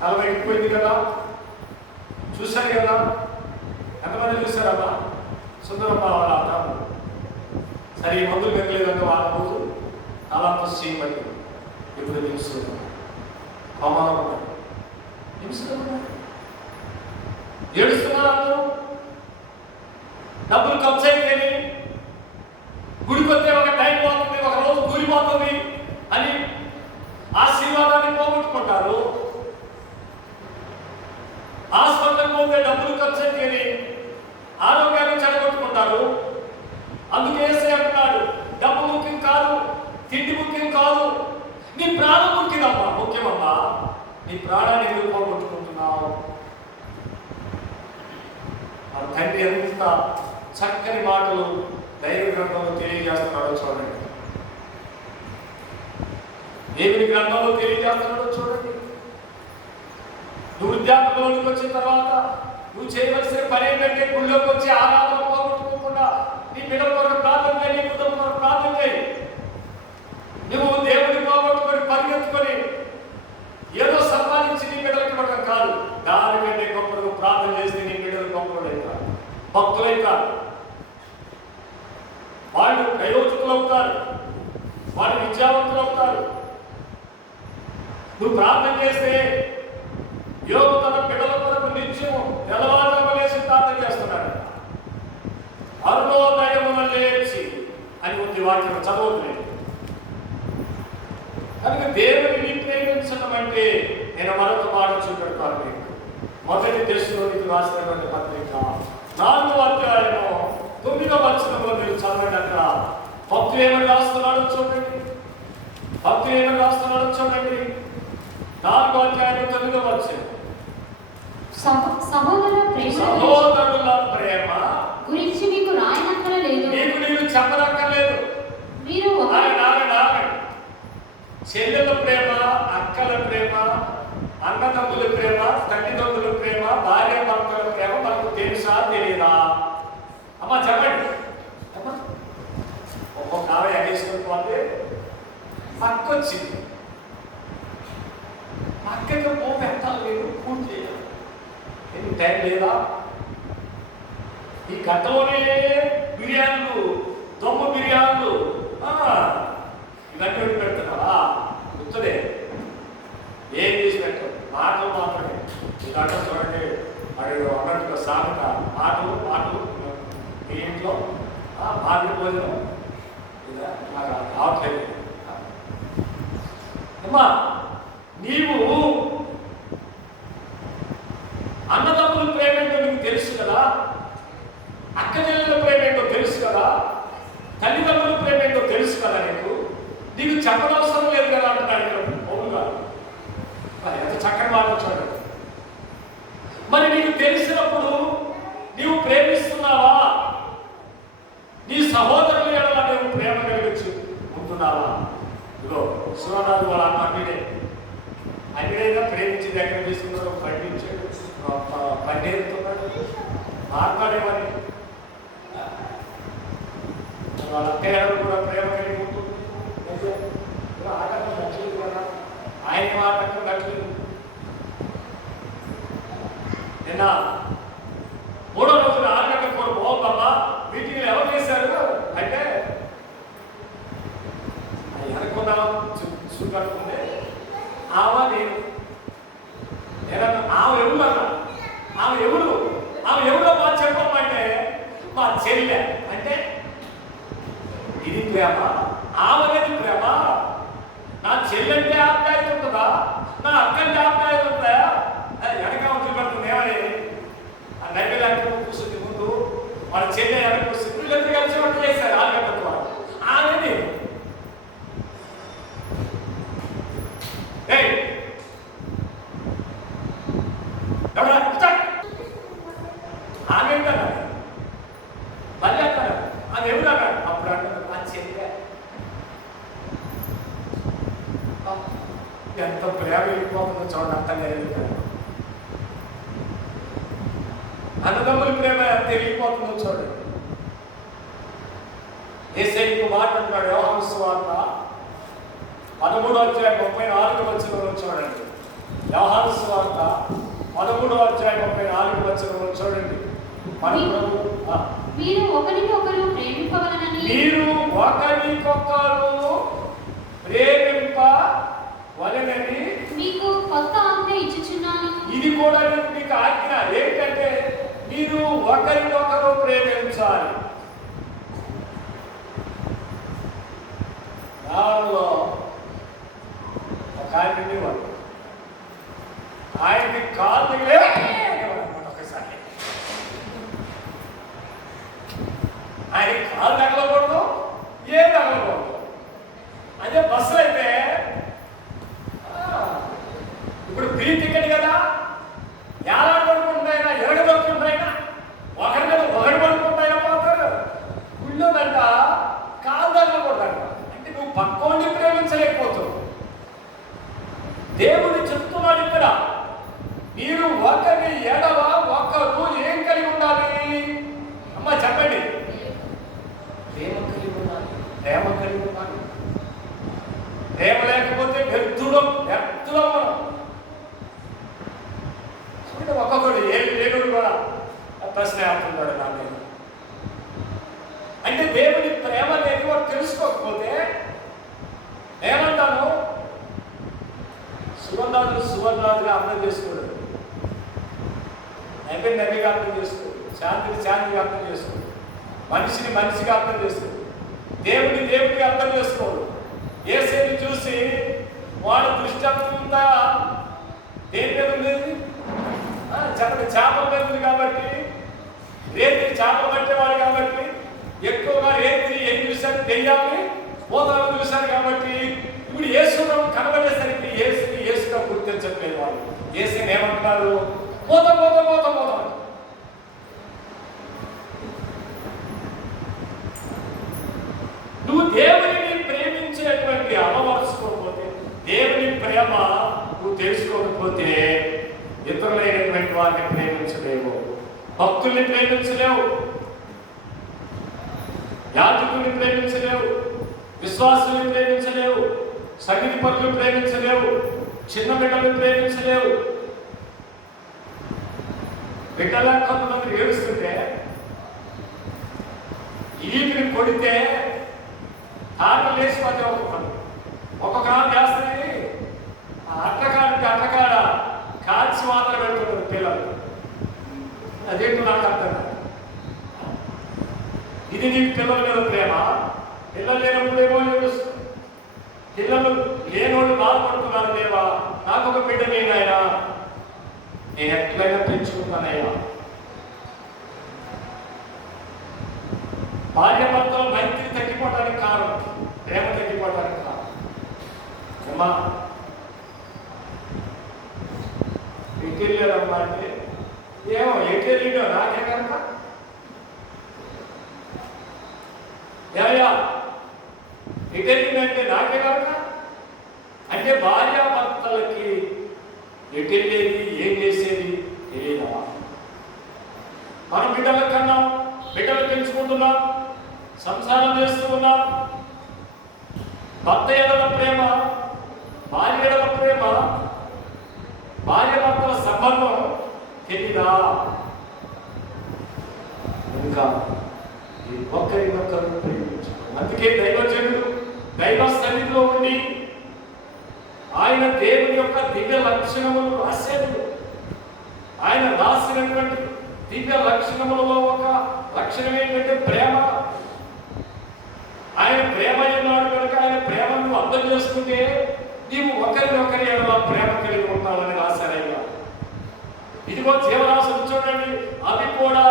40 పోయింది కదా, చూశారు కదా, ఎంతమంది చూశారమ్మా? సుందరమ్మ వాళ్ళ అమ్మ. సరే ఈ మందులు పెరగలేదంటే వాళ్ళ రోజు అలా చేయబట్టి ఇప్పుడు నిలుస్తుంది. అవమానం ఏడుస్తున్నారు అందరూ. డబ్బులు ఖర్చు అయిపోయి గుడికి వస్తే ఒక టైం పోతుంది, ఒక రోజు కూలిపోతుంది అని ఆశీర్వాదాన్ని పోగొట్టుకుంటారు. హాస్పిటల్కి పోతే డబ్బులు ఖర్చు అయిపోయి ఆరోగ్యాన్ని చెడగొట్టుకుంటారు. అందుకే అంటున్నాడు, డబ్బు ముఖ్యం కాదు, తిండి ముఖ్యం కాదు, నీ ప్రాణం ముఖ్యమమ్మా. నీ ప్రాణాన్ని ఎందుకు పోగొట్టుకుంటున్నావు? మన తండ్రి ఎంత చక్కని మాటలు దైవ గ్రంథంలో తెలియజేస్తున్నాడో చూడండి. దేవుని గ్రంథంలో తెలియజేస్తున్నాడో చూడండి. నువ్వు వృద్ధాప్యంలోకి వచ్చిన తర్వాత నువ్వు చేయవలసిన పని ఏంటంటే గుళ్ళోకి వచ్చి ఆరాధన పోగొట్టుకోకుండా నీ బిడ్డల కొరకు ప్రార్థన చేయి, నీ కుటుంబం కొరకు ప్రార్థన చేయి. నువ్వు దేవుని పోగొట్టుకొని పరిగెత్తుకొని ఏదో సంపాదించి నీ బిడ్డలకు ఇవ్వడం కాదు. దానికంటే గొప్పగా ప్రార్థన చేసి నీ బిడ్డలు గొప్పలవుతారు, భక్తులవుతారు, వాళ్ళు ప్రయోజకులు అవుతారు, వాళ్ళు విద్యావంతులు అవుతారు. నువ్వు ప్రార్థన చేస్తే యోగు తన బిడ్డల కొరకు నిత్యము తెల్లవారులేసి ప్రార్థన చేస్తున్నాడు. అరుణోదయమున లేచి అని ఉంది వాక్యం, చదవట్లేదు. కనుక దేవుని ప్రేమించడం అంటే నేను మరొక మాట చూపెడతాను మీకు. మొదటి దశలోనికి రాసినటువంటి పత్రిక 4వ అధ్యాయము 9వ వచనంలో మీరు చదవండి. అక్కడ భక్తులు ఏమని రాస్తున్నాడో చూడండి. 4వ అధ్యాయం 9వ వచనం. సహోదరుల ప్రేమ గురించి మీకు రాయనక్కరలేదు, నీకు చెప్పనక్కర్లేదు. మీరు చెల్లెల ప్రేమ, అక్కల ప్రేమ, అన్నదమ్ముల ప్రేమ, తల్లిదండ్రుల ప్రేమ, భార్య భర్తల ప్రేమ మనకు తెలుసా తెలియదా? అమ్మా చెప్పండి. ఒక్కొక్క ఆమె వేసుకొని పోతే అక్క వచ్చింది. అక్కకి పోపు పెట్టాలి, లేదు పూర్తి చేయాలి. ఎందుకు టైం లేదా? ఈ గంటలోనే బిర్యానీలు, దొమ్మ బిర్యానీలు ఇవన్నీ పెడుతున్నావా? గుర్తులే ఏం చేసి పెట్టావు? మాటలు మాత్రమే. ఈ గంట చూడండి, వాడు అన్నట్టుగా సామెత, మాటలు మీ ఇంట్లో మాటలు భోజనం నాకు రావట్లేదు. అమ్మా నీవు అన్నదమ్ముల ప్రేమేంటో నీకు తెలుసు కదా, అక్క చెల్లెల ప్రేమేంటో తెలుసు కదా, తల్లిదండ్రుల ప్రేమేంటో తెలుసు కదా, నీకు చెప్పనవసరం లేదు కదా అంటున్నాడు ఇక్కడ పౌలు గారు. ఎంత చక్కని మాట చూడండి. మరి నీకు తెలిసినప్పుడు నీవు ప్రేమిస్తున్నావా? నీ సహోదరుల ఎడల నీవు ప్రేమ కలిగించు ఉంటున్నావా? ఇదిగో శివనాథు వాళ్ళ అన్న అన్నిడైనా ప్రేమించి దగ్గర తీసుకున్నాడు, పండించాడు, పండేరుతున్నాడు, మాట్లాడేవాడిని. వాళ్ళ అక్కయ్య కూడా ప్రేమ కలిగి ఉంటుంది. ఆటంకం నచ్చలేదు కదా, ఆయన ఆటంకం నచ్చలేదు. నిన్న 3వ రోజున 6 గంటలకు కూడా బాగుందమ్మా, మీటింగ్లు ఎవరు చేశారు అంటే అనుకున్నాం చూసుకుంటే ఆమె నేను ఆమె ఎవరు అన్నా, ఆమె ఎవరో మా చెప్పమంటే మా చెల్లె అంటే ఇది ప్రేమ, ఆమెది ప్రేమ. నా చెల్లెంటే ఆప్యాయత ఉంటుందా? నా అక్కంటే ఆప్యాయత ఉంటుందా? వెనక వదిలిపెడుతుంది. ఏమని ఆ నైవేద్య అక్కడ కూర్చుంది ముందు, వాళ్ళ చెల్లె వెనక కూర్చుంది, వీళ్ళందరూ కలిసి వంట చేశారు 6 గంటలకు. ఆమెది అన్నదమ్ముల ప్రేమ తెలియపోతుందో చూడండి. యేసయ్య మాట అంటాడు యోహాను సువార్త 13:34 చూడండి. యోహాను సువార్త 13:34 చూడండి. మన ప్రభు మీరు ఒకరినొకరు ప్రేమింపవలనని మీకు కొత్త ఆజ్ఞ ఇచ్చుచున్నాను. ఇది కూడా మీకు ఆజ్ఞ ఏంటంటే మీరు ఒకరినొకరు ప్రేమించాలి. నాలో ఒక ఆయనకి కాళ్ళు ఒకసారి ఆయన కాలు తగలకూడదు, ఏ తగలకూడదు. అదే బస్సు అయితే ఇప్పుడు ఫ్రీ టికెట్ కదా, ఎలా పడుకుంటాయినా ఎరగదొక్కుంటాయినా ఒకరి మీద ఒకటి పడుకుంటాయినా పోతారు. గుళ్ళోదంట కాలు తగలకూడదంట. అంటే నువ్వు పక్కోడిని ప్రేమించలేకపోతావు. దేవుడు చెప్తున్నాడు ఇక్కడ, మీరు ఒకరి ఎడవ ఒకరు ఏం కలిగి ఉండాలి? అమ్మ చెప్పండి. ప్రేమ కలిగి ఉండాలి. ప్రేమ కలిగి ఉండాలి. ప్రేమ లేకపోతే వ్యర్థులం మనం. ఒక్కొక్కడు ఏమి లేనుడు కూడా ప్రశ్న వేస్తున్నాడు నా మీద. అంటే దేవుని ప్రేమ అనేది వాడు తెలుసుకోకపోతే ఏమంటాను, సువర్ణాదుగా అర్థం చేసుకోడు, నవిగా అర్థం చేసుకోడు, శాంతిగా అర్థం చేసుకోడు, మనిషిగా అర్థం చేసుకోడు, దేవుడిగా అర్థం చేసుకోడు. యేసుని చూసి వాడు దృష్టి అంతా దేని మీద ఉండేది? చెప్పండి, చేపల మీద ఉంది కాబట్టి, రేతిని చేపలు పట్టేవాడు కాబట్టి ఎక్కువగా రేతిని ఏం చూశారు? దెయ్యాన్ని పోతాలు చూశారు కాబట్టి ఇప్పుడు యేసును కనబడేసరికి యేసుగా గుర్తించట్లేదు వాళ్ళు. యేసుని ఏమంటారు? పోత. నువ్వు దేవుడిని ప్రేమించేటువంటి అలవరుచుకోకపోతే, దేవుని ప్రేమ నువ్వు తెలుసుకోకపోతే ఇతరులైనటువంటి వారిని ప్రేమించలేవు, భక్తుల్ని ప్రేమించలేవు, యాజకుల్ని ప్రేమించలేవు, విశ్వాసుల్ని ప్రేమించలేవు, సన్నిధి పనులు ప్రేమించలేవు, చిన్న బిడ్డలు ప్రేమించలేవు. బిడ్డలా కొంతమంది ఏడుస్తుంటే ఈవిని కొడితే ఆటలు వేసిపోతే ఒక్కొక్క చేస్తాయి. అట్టకాడ కాల్చి మాత్రం పెడుతున్నారు పిల్లలు. అదేంటో నాకు అర్థం కాదు. ఇది నీకు పిల్లల మీద ప్రేమ? పిల్లలు లేనప్పుడు ఏమో ఏడుస్తుంది. పిల్లలు లేనోళ్ళు బాధపడుతున్నారు, దేవా నాకు ఒక బిడ్డ నేనైనా నేను ఎట్లయినా పెంచుకుంటానయ్యా. భార్య భర్తలో మైత్రి తగ్గిపోవడానికి కారణం, ప్రేమ తగ్గిపోవడానికి కారణం. అమ్మా ఎక్కెళ్ళారమ్మా అంటే ఏమో ఎక్కెళ్ళిండో నాకే కనుక ఎటెళ్ళిందంటే నాకే కనుక. అంటే భార్యాభర్తలకి ఎటెళ్ళేది ఏం చేసేది తెలియదా? మనం బిడ్డల కన్నా బిడ్డలు పెంచుకుంటున్నాం, సంసారం చేస్తూ ఉన్నాం. భర్త ఎడల ప్రేమ, భార్య ఎడల ప్రేమ, భార్యాభర్తల సంబంధం తెలీదా? ఇంకా ఒక్కరినొక్కరు ప్రేమించాలి. అందుకే దైవజనుడు దైవ సన్నిధిలో ఉండి ఆయన దేవుని యొక్క దివ్య లక్షణములు రాశాడు. ఆయన రాసినటువంటి దివ్య లక్షణములలో ఒక లక్షణం ఏంటంటే ప్రేమ. ఆయన ప్రేమ ఉన్నాడు కనుక ఆయన ప్రేమను అర్థం చేసుకుంటే నీవు ఒకరినొకరి ఎడల ప్రేమ కలిగి ఉంటావని రాశారయ్యా. ఇదిగో జీవరాశులు చూడండి, అవి కూడా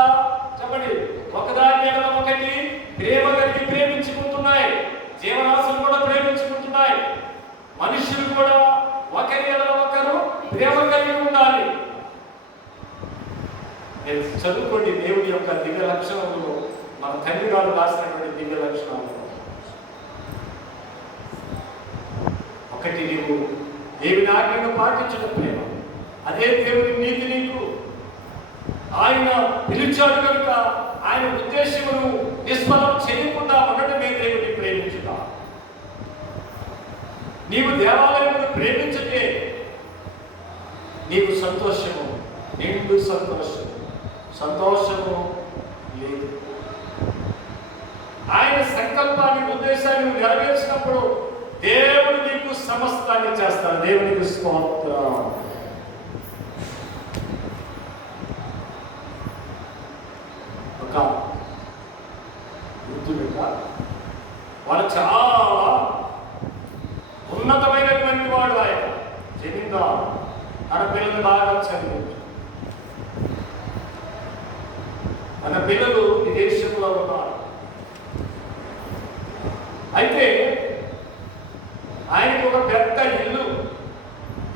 చెప్పండి ఒకదాని ఎడల ఒకటి ప్రేమ కలిగి ప్రేమించుకుంటున్నాయి. జీవరాశులు కూడా ప్రేమించుకుంటున్నాయి. మనుషులు కూడా ఒకరి ఎడల ఒకరు ప్రేమ కలిగి ఉండాలి. చదువుకోండి దేవుడి యొక్క దివ్య లక్షణములు, మన తండ్రి గారు రాసినటువంటి దివ్య లక్షణాలు. ఒకటి నీవు దేవుని ఆజ్ఞను పాటించిన ప్రేమ, అదే దేవుని నీతి నీకు ఆయన పిలిచాడు కనుక ఆయన ఉద్దేశమును నిష్ఫలం చేయకుండా ఉండటమే దేవుని ప్రేమించుట. నీవు దేవాలయమును ప్రేమించటే నీకు సంతోషము, నిండు సంతోషము లేదు. ఆయన సంకల్పాన్ని, ఉద్దేశాన్ని నెరవేర్చినప్పుడు దేవుడు నీకు సమస్తాన్ని చేస్తాడు. దేవునికి స్తోత్రం. ఒక వృద్ధుడుగా వాడు చాలా ఉన్నతమైనటువంటి వాడు. ఆయన జమీందారు, తన పిల్లలు బాగా చదివించు. తన పిల్లలు విదేశంలో ఉన్నారు. అయితే ఆయనకు ఒక పెద్ద ఇల్లు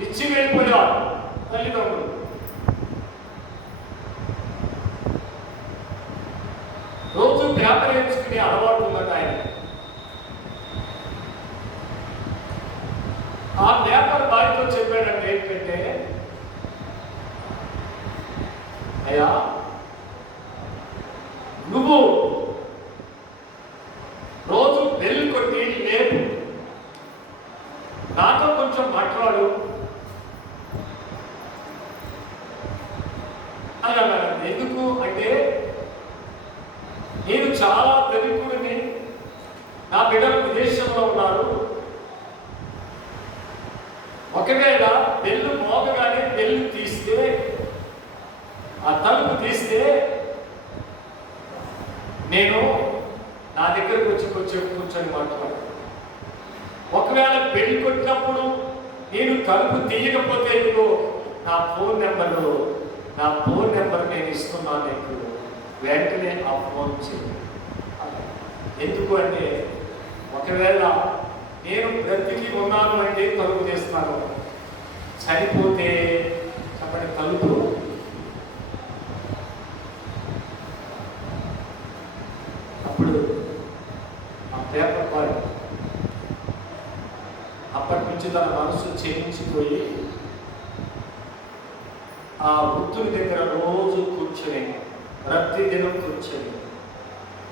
ఇచ్చి వెళ్ళిపోయారు తల్లిదండ్రులు. రోజు పేపర్ ఎంచుకునే అలవాటు ఉన్నది ఆయన. ఆ పేపర్ బాయ్తో చెప్పాడంటే ఏంటంటే, అయ్యా నువ్వు రోజు బెల్ కొట్టి లేపు, నాతో కొంచెం మాట్లాడు అని అన్నాడు. ఎందుకు అంటే, నేను చాలా ధనికుడిని, నా బిడ్డలు విదేశంలో ఉన్నారు. ఒకవేళ బెల్లు మోగగానే బెల్లు తీస్తే, ఆ తలుపు తీస్తే నేను నా దగ్గరకు వచ్చి కొంచెం కూర్చొని మాట్లాడు. ఒకవేళ బెల్ కొట్టినప్పుడు నేను తలుపు తీయకపోతే ఇదిగో నా ఫోన్ నెంబర్ నేను ఇస్తున్నాను, నీకు వెంటనే ఆ ఫోన్ చేయి. ఎందుకు అంటే, ఒకవేళ నేను బ్రతికి ఉన్నాను అంటే తలుపు తీస్తాను, చనిపోతే చెప్పండి తలుపు. అప్పుడు ఆ పేపర్ బాయ్ అప్పటి నుంచి తన మనసు క్షీణించిపోయి ఆ వృద్ధుని దగ్గర రోజు కూర్చొని, ప్రతి దినం కూర్చొని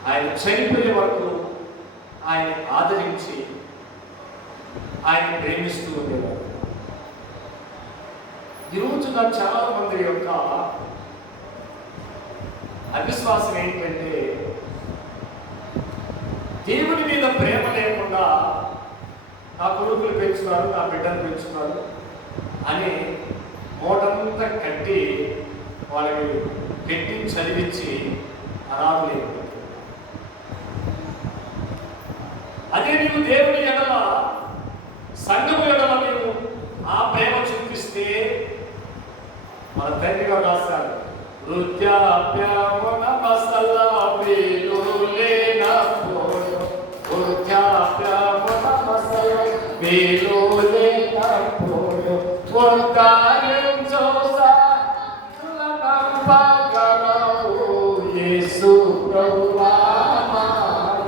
ఆయన చనిపోయే వరకు ఆయన ఆదరించి ఆయన ప్రేమిస్తూ ఉండేవారు. ఈరోజున చాలా మంది యొక్క అవిశ్వాసం ఏంటంటే, దేవుని మీద ప్రేమ లేకుండా నా కొడుకులు పెంచున్నారు, నా బిడ్డలు పెంచున్నారు అని మూటంతా కట్టి వాళ్ళకి పెట్టి చదివించి అనాథులు. అదే నీవు దేవుని ఎడల, సంఘము ఎడల నీవు ఆ ప్రేమ చూపిస్తే, మన తండ్రి గారు రాశారు, వృద్ధాప్యమున మసలబిలు లేనప్పుడు, వృద్ధాప్యమున మసలబిలు లేనప్పుడు, వృద్ధాప్యంతో సాగలవు యేసు ప్రభువా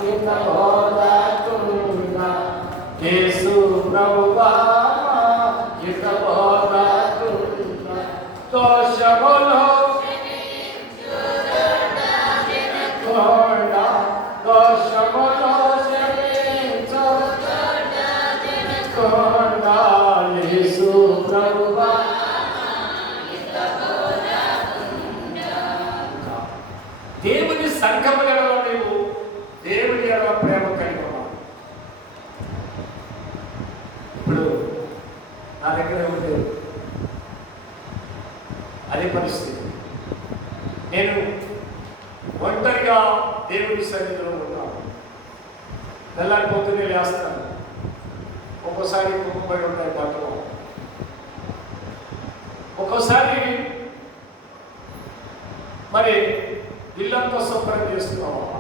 హితబోధకుడా, యేసు ప్రభువా హితబోధకుడా, దోషములు దోషములు యేసు ప్రభువా. దేవుని సంఘములలో నీవు దేవుని యొక్క ప్రేమ కలిగి ఉన్నావు. ఇప్పుడు నా దగ్గర ఏమిటి అదే పరిస్థితి. నేను ఒంటరిగా దేవుని సన్నిధిలో ఉన్నాను. తెల్లారిపోతూనే లేస్తాను. ఒక్కోసారి కుటుంబం ఉంటాయి బట్టలు, ఒక్కోసారి మరి ఇల్లంతా శుభ్రం చేస్తున్నావా?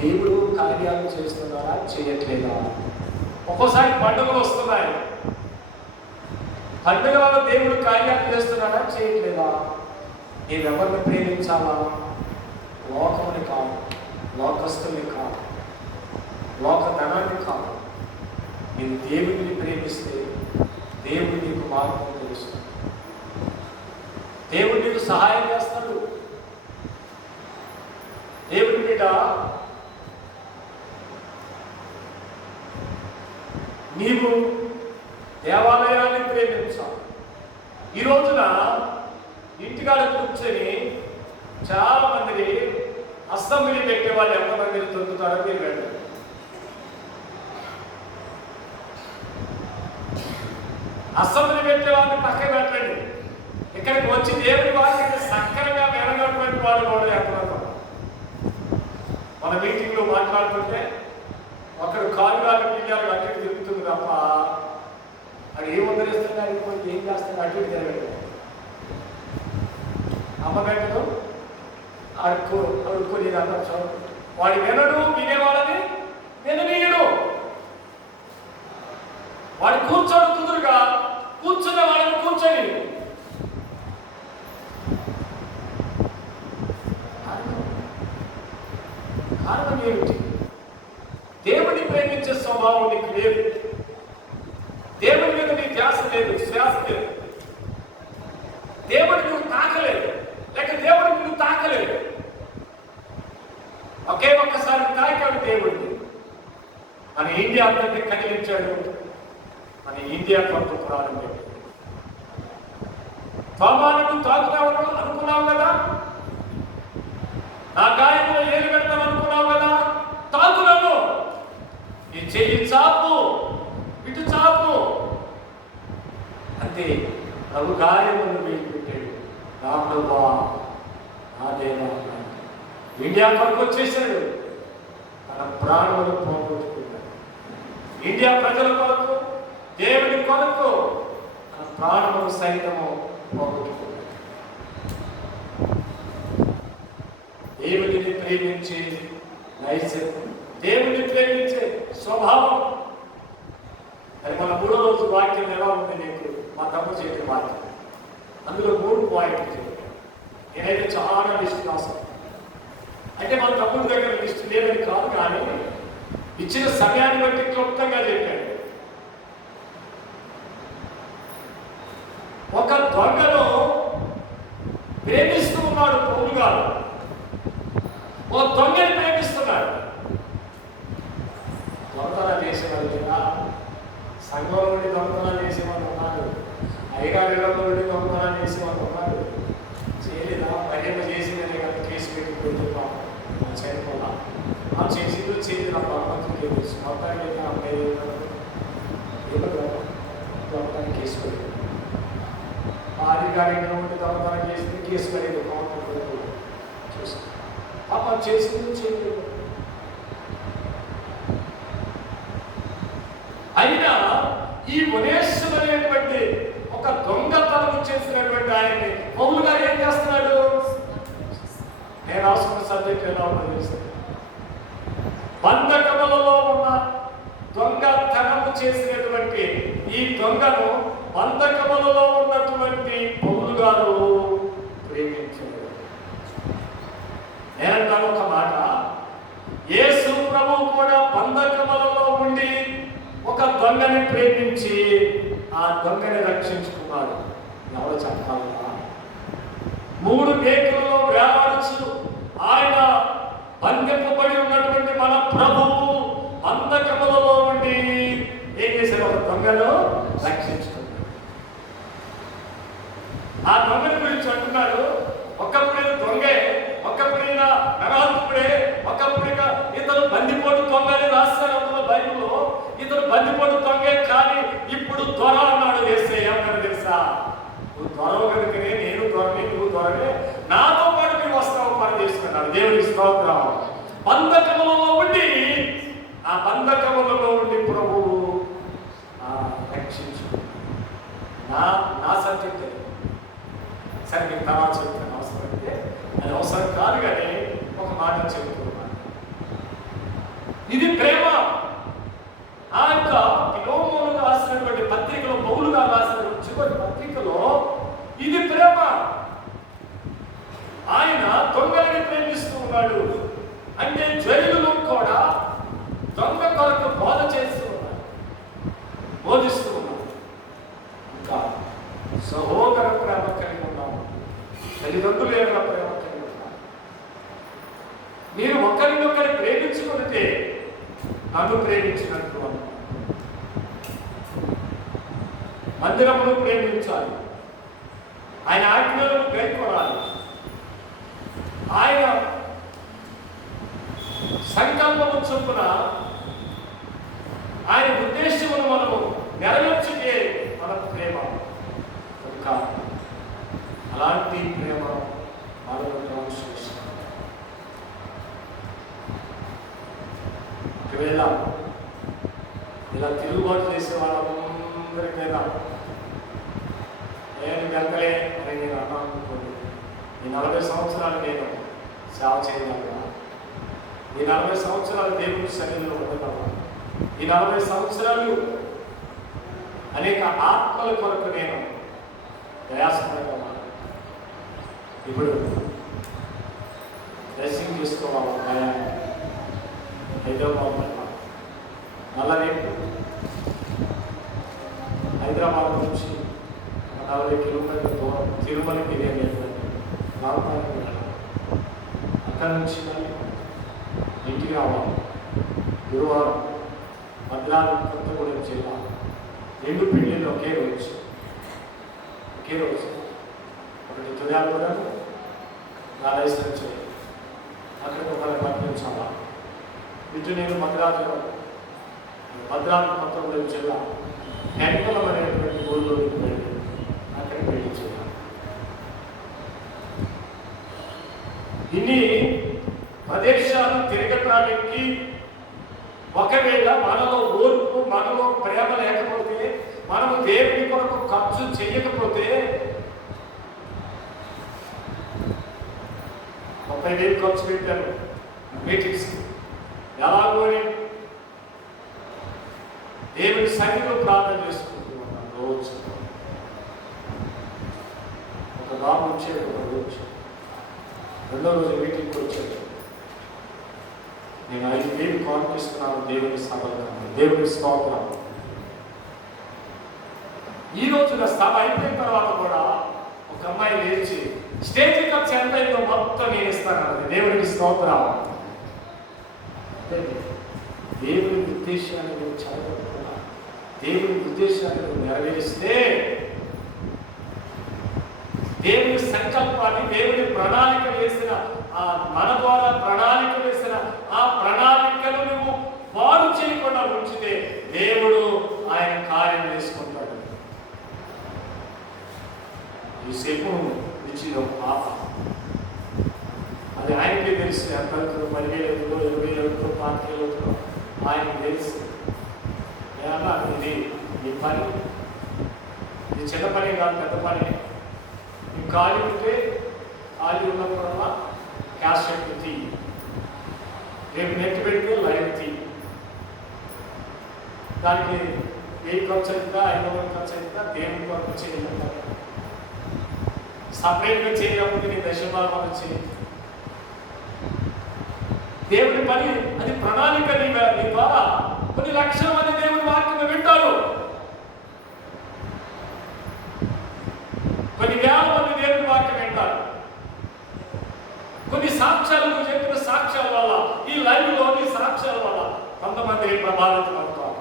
దేవుడు కార్యాలు చేస్తున్నారా, చేయట్లేదా? ఒక్కోసారి పండుగలు వస్తున్నాయి, పండుగలలో దేవుడు కార్యాలు చేస్తున్నాడా, చేయట్లేదా? నీవెవరిని ప్రేమించాలా? లోకముని కాదు, లోకస్తుల్ని కాదు, లోకధనాన్ని కాదు. నేను దేవుడిని ప్రేమిస్తే దేవుడు నీకు మార్గం తెలుస్తుంది. దేవుడు నీకు సహాయం చేస్తాడు. దేవుడి బిడ్డ, నీవు దేవాలయాన్ని ప్రేమించాలి. ఈ రోజున ఇంటికాడ కూర్చొని చాలా మంది అసెంబ్లీ పెట్టే వాళ్ళు ఎంతమంది దొరుకుతారో మీరు వెళ్ళండి. అసెంబ్లీ పెట్టే వాళ్ళని పక్కన పెట్టండి. ఇక్కడికి వచ్చి దేవుడి వాక్యాన్ని సక్రంగా వినగలిగినటువంటి వాడు కూడా ఎంతమంది. మన మీటింగ్లో మాట్లాడుతుంటే ఒకడు కాలుగాలు పిల్లలు అటు ఇటు తిరుగుతుంది తప్ప అది ఏం వదిలేస్తున్నాడు, ఇంకొంచెం ఏం చేస్తాడు, అటు ఇటు తిరగడు. అమ్మగడ్డలు అడుక్కొని అంటారు. వాడు వినడు, వినేవాడని విననీయడు. వాడు కూర్చోడు కుదురుగా, కూర్చున్న వాళ్ళని కూర్చొని. కారణం ఏమిటి? దేవుడిని ప్రేమించే స్వభావం నీకు లేదు. దేవుడి మీద నీ ధ్యాస లేదు, శ్వాస లేదు. దేవుడిని నువ్వు తాకలేదు, లేక దేవుడిని నువ్వు తాకలేదు. ఒకే ఒక్కసారి తాకాడు దేవుడిని. మన ఇండియా అందరినీ కదిలించాడు. మన ఇండియా కొరకు ప్రారంభించాడు. తోమాను తాకుతావు అనుకున్నావు కదా, నా గాయంలో ఏలు పెడతాను అనుకున్నావు కదా, తాకులను నీ చెయ్యి చాపు, ఇటు చాపు అంతే. ప్రభు గాయములను వేలు పెట్టాడు. నా ప్రభువా, నా దేవా, ఇండియా కొరకు వచ్చేసాడు. తన ప్రాణులను పోగొట్టుకున్నాడు. ఇండియా ప్రజల కొరకు, దేవుని కొరకు తన ప్రాణములు సైతము పోగొట్టుకున్నాడు. దేవుడిని ప్రేమించే నైజం, దేవుడిని ప్రేమించే స్వభావం. అది మన 3వ రోజు వాక్యం ఎలా ఉంది నీకు? మా తమ్ముడు చేతి వాక్యం. అందులో 3 పాయింట్లు చెప్పాను. నేనైతే చాలా లిస్టు రాసాను. అంటే మన తమ్ముడి దగ్గర లిస్టు లేదని కాదు, కానీ ఇచ్చిన సమయాన్ని బట్టి క్లుప్తంగా చెప్పాడు. ఒక దొంగను ప్రేమిస్తూ ఉన్నాడు పౌలు గారు. ఓ దొంగని ప్రేమిస్తున్నాడు. దొంగతనం చేసేవాళ్ళు లేదా? సంఘంలో నుండి దొంగతనం చేసేవాళ్ళు ఉన్నారు. అయ్యగారిలో నుండి దొంగతనం చేసేవాళ్ళు ఉన్నారు. చేయలేదా? భర్యమ చేసిందనే కదా కేసు పెట్టిపోతే చనిపోలా. ఆ చేసిందో చేయలేదు, నా భగవంతుడికి తెలుసు. మొత్తానికి దొంగతనం కేసు పెట్టింది. ఆదిగారి నుండి దొంగతనం చేసింది, కేసు పడేది. చూసాను పాప చేసింది చేయలేదు. అయినా ఈ ఒనేషం అనేటువంటి ఒక దొంగతనం చేసినటువంటి ఆయన్ని పౌలు గారు ఏం చేస్తున్నాడు? నేను రాసుకున్న సబ్జెక్ట్ ఎలా ఉందో తెలుస్తుంది. బంధకములలో ఉన్న దొంగతనము చేసినటువంటి ఈ దొంగను బంధకములలో ఉన్నటువంటి పౌలు గారు ప్రేమించారు. నేనంటాను ఒక మాట, యేసు ప్రభువు కూడా బంధకములలో ఉండి ఒక దొంగని ప్రేమించి ఆ దొంగని రక్షించుకున్నాడు. ఎవరు చెప్పాలా? 3 మేకులలో వేలాడుచు ఆయన బంధింపబడి ఉన్నటువంటి మన ప్రభువు బంధకములలో ఉండి ఏం చేశారు? ఒక దొంగను రక్షించుకున్నాడు. ఆ దొంగని గురించి అంటున్నాడు, ఒకప్పుడు దొంగే, ఒకప్పుడైనా నరాత్ముడే, ఒకప్పుడుగా ఇతను బందిపోటు దొంగ అని రాస్తారు అందులో బైబిల్లో. ఇతను బందిపోటు దొంగే, కానీ ఇప్పుడు దొర అన్నాడు. వేస్తే ఏమన్నాడు తెలుసా? నువ్వు దొరవ కనుకనే నేను దొరని, నువ్వు దొరనే, నాతో పాటు నువ్వు వస్తావు పని చేసుకున్నాడు. దేవుడి స్తోత్రం. బంధకములలో ఉండి, ఆ బంధకములలో ఉండి ప్రభువు రక్షించు. నా సబ్జెక్ట్ సరే, మీకు తర్వాత చెప్తాను. అవసరం అయితే అది అవసరం కాదు, కానీ ఒక మాట చెబుతున్నాను. ఇది ప్రేమ. ఆ యొక్క పిలోమోను రాసినటువంటి పత్రికలో, పౌలుగా రాసినటువంటి చివరి పత్రికలో ఇది ప్రేమ. ఆయన దొంగలని ప్రేమిస్తూ ఉన్నాడు. అంటే జైలులో కూడా దొంగ కొరకు బోధిస్తూ ఉన్నాడు. ఇంకా సహోదర ప్రేమ కలిగి ఉన్నాము. తల్లిదండ్రులు ఏమైనా ప్రేమ కలిగి ఉన్నారు. మీరు ఒకరినొకరి ప్రేమించుకుంటే నన్ను ప్రేమించినట్టు అన్నారు. మందిరమును ప్రేమించాలి, ఆయన ఆజ్ఞలను పేర్కొనాలి, ఆయన సంకల్పము చొప్పున ఆయన ఉద్దేశమును మనము నెరవేర్చుకే మన ప్రేమ. కనుక అలాంటి ప్రేమ మనలో అవసరం. ఒకవేళ ఇలా తిరుగుబాటు చేసే వాళ్ళందరికైనా నేను గంటలే అని నేను అన్నాను అనుకోండి, ఈ 40 సంవత్సరాలు నేను సేవ చేయగలగా, ఈ 40 సంవత్సరాలు దేవుని సన్నిధిలో ఉండగలగా, ఈ 40 సంవత్సరాలు అనేక ఆత్మల కొరకు నేను ప్రయాసపడగలను. ఇప్పుడు డ్రెస్సింగ్ చేసుకోవాలి, హైదరాబాద్ మళ్ళా రేపు హైదరాబాద్ నుంచి 40 కిలోమీటర్ల దూరం తిరుమలకి రావడానికి వెళ్ళాలి. అక్కడి నుంచి ఇంటికి రావాలి. గురువారం భద్రాద్రి కొత్తగూడెం జిల్లా 2 పెళ్ళిళ్ళు ఒకే రోజు. ఒకటి తుర్యాపురం, నా లైసెన్స్ అక్కడికి ఒకరి పంపించాలా. ఇటు నేను భద్రాద్రి కొత్తగూడెం జిల్లా హెంకలం అనేటువంటి ఊళ్ళోకి వెళ్ళి అక్కడికి పెళ్లి చేయాలి. ఇన్ని ప్రదేశాలు తిరగటానికి ఒకవేళ మనలో ఓర్పు, మనలో ప్రేమ లేకపోతే, మనము దేవుని కొరకు ఖర్చు చేయకపోతే 30,000 ఖర్చు పెట్టాను మీటింగ్స్. ఎలాగో దేవుని సన్నిధిలో ప్రార్థన చేసుకుంటూ ఉన్నాను రోజు. ఒక బాబు వచ్చాడు, ఒక రోజు 2వ రోజు మీటింగ్కి వచ్చాడు. నేను 5,000 కాన్పిస్తున్నాను దేవుని సభలో. దేవుని స్తోత్రం. ఈ రోజున సభ అయిపోయిన తర్వాత కూడా ఒక అమ్మాయి లేచి స్టేజ్ ఖర్చు ఎంత అయిందో మొత్తం నేను ఇస్తాను. దేవునికి స్తోత్రం. దేవుని ఉద్దేశాన్ని నువ్వు చదవకుండా దేవుని ఉద్దేశాన్ని నువ్వు నెరవేరిస్తే, దేవుని సంకల్పాన్ని, దేవుని ప్రణాళిక వేసిన మన ద్వారా ప్రణాళిక వేసిన ఆ ప్రణాళికను నువ్వు పాడు చేయకుండా ఉంచితే దేవుడు ఆయన కార్యం చేసుకుంటాడు. ఈ సేపు ఇచ్చిన పాప అది ఆయనకే తెలుసు. ఎంత 10,000 అవుతుందో, 20,000 అవుతుందో, 5,000 అవుతుందో ఆయనకు తెలుసు. ఏమన్నా ఇది ఈ పని, ఇది చిన్న పని కాదు, పెద్ద పని. ఈ ఖాళీ ఉంటే ఖాళీ ఉన్నప్పుడల్లా క్యాసెట్ తీ, రేపు నెట్ పెడితే లైవ్ తీ. దానికి 1000 ఖర్చు అవుతుందా, 500 ఖర్చు అవుతుందా, దేవుని కొరకు చేయాలి. సపరేట్గా చేయకపోతే నీ దశభాగం వచ్చి దేవుని పని, అది ప్రణాళిక. నీ ద్వారా కొన్ని లక్షల మంది దేవుని వాక్యం వింటారు, కొన్ని వేల మంది దేవుని వాక్యం వింటారు. కొన్ని సాక్ష్యాలు, నువ్వు చెప్పిన సాక్ష్యాల వల్ల, ఈ లైవ్లో నీ సాక్ష్యాల వల్ల కొంతమంది ప్రభావితం అవుతారు.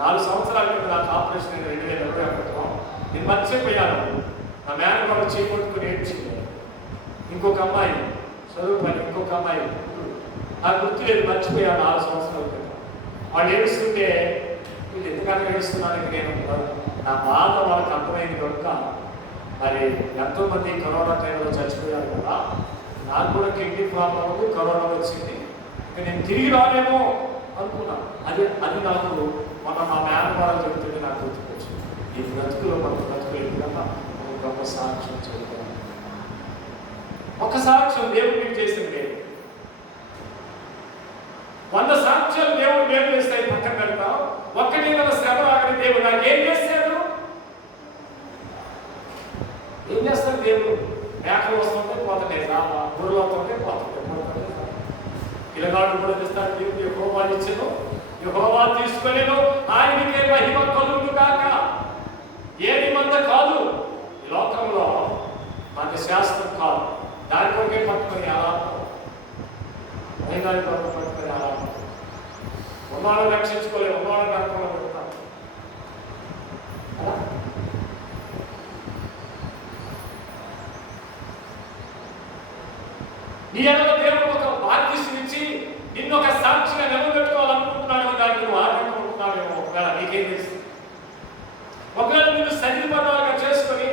4 సంవత్సరాల కింద నాకు ఆపరేషన్ అయిన 2021 నేను మర్చిపోయాను. నా మేనకోడలు చేపట్టుకుని ఏడ్చింది. ఇంకొక అమ్మాయి చదువు పని, ఇంకొక అమ్మాయి నాకు గుర్తులేదు, మర్చిపోయాను 4 సంవత్సరాల క్రితం. వాళ్ళు ఏడుస్తుంటే వీళ్ళు ఎందుకన్నా ఏడుస్తున్నానికి నేను నా బాధ వాళ్ళకి అర్థమైంది కనుక, మరి ఎంతోమంది కరోనా టైంలో చచ్చిపోయారు కదా, నాకు కూడా కిడ్నీ ప్రాబ్లం ఉంది, కరోనా వచ్చింది, ఇంకా నేను తిరిగి రాలేమో అనుకున్నాను. అది నాకు మొన్న మా మేనకోడలు చెప్తుంటే నాకు గుర్తుకొచ్చింది. ఈ బ్రతుకులో మన బ్రతుకులు ఎందుకన్నా ఒక గొప్ప సాక్ష్యం చెబుతాను. ఒక సాక్ష్యం దేవుడు మీకు చేసింది లేదు. 100 సాక్ష్యాలు దేవుడు మేలు చేస్తాయి పక్కన పెడతాం. ఒక్కటి మన శ్రమ రాగని దేవుడు నాకు ఏం చేస్తాడు? ఏం చేస్తాడు దేవుడు? మేకలు వస్తుంటే పోతుంటే రావా, గురువు వస్తుంటే పోతుంటే పిల్లగాడు కూడా తెస్తాడు. దేవుడు యెహోవా ఇచ్చెను, యెహోవా తీసుకొనెను, ఆయనకే మహిమ కలుగును గాక. ఏది మంద కాదు ఈ లోకంలో నీ ఎడల దేవుడు ఒక బాధ్యతను ఇచ్చి నిన్ను ఒక సాక్షిగా నిలబెట్టుకోవాలనుకుంటున్నాడేమో, దానికి నువ్వు ఆటంకుంటున్నావేమో. ఒకవేళ నీకేం తెలుసు? ఒకవేళ నిన్ను సన్నిధిపదాలుగా చేసుకొని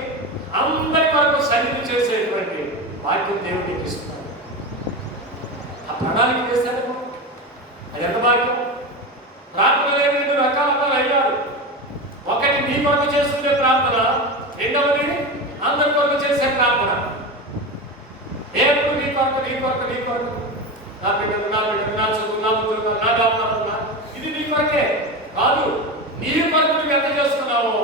అందరి వరకు సన్నిధి చేసేటువంటి భాగ్యం దేవుడు నీకు ఇస్తున్నాడు. ఆ ప్రణాళిక చేశాడు. అది ఎంత భాగ్యం! ప్రార్థనలు 2 రకాలుగా అయ్యారు. ఒకటి నీ కొరకు చేసుకునే ప్రార్థన, రెండవది అందరి కొరకు చేసే ప్రార్థన. ఎప్పుడు నీ కొరకు నీ కొరకు నీ కొరకు, నా బిడ్డలు నా బిడ్డలు, నా చదువు నా ఉద్యోగం నా డాక్టర్, ఇది నీ కొరకే కాదు. నీ కొరకు నువ్వు ఎంత చేస్తున్నావో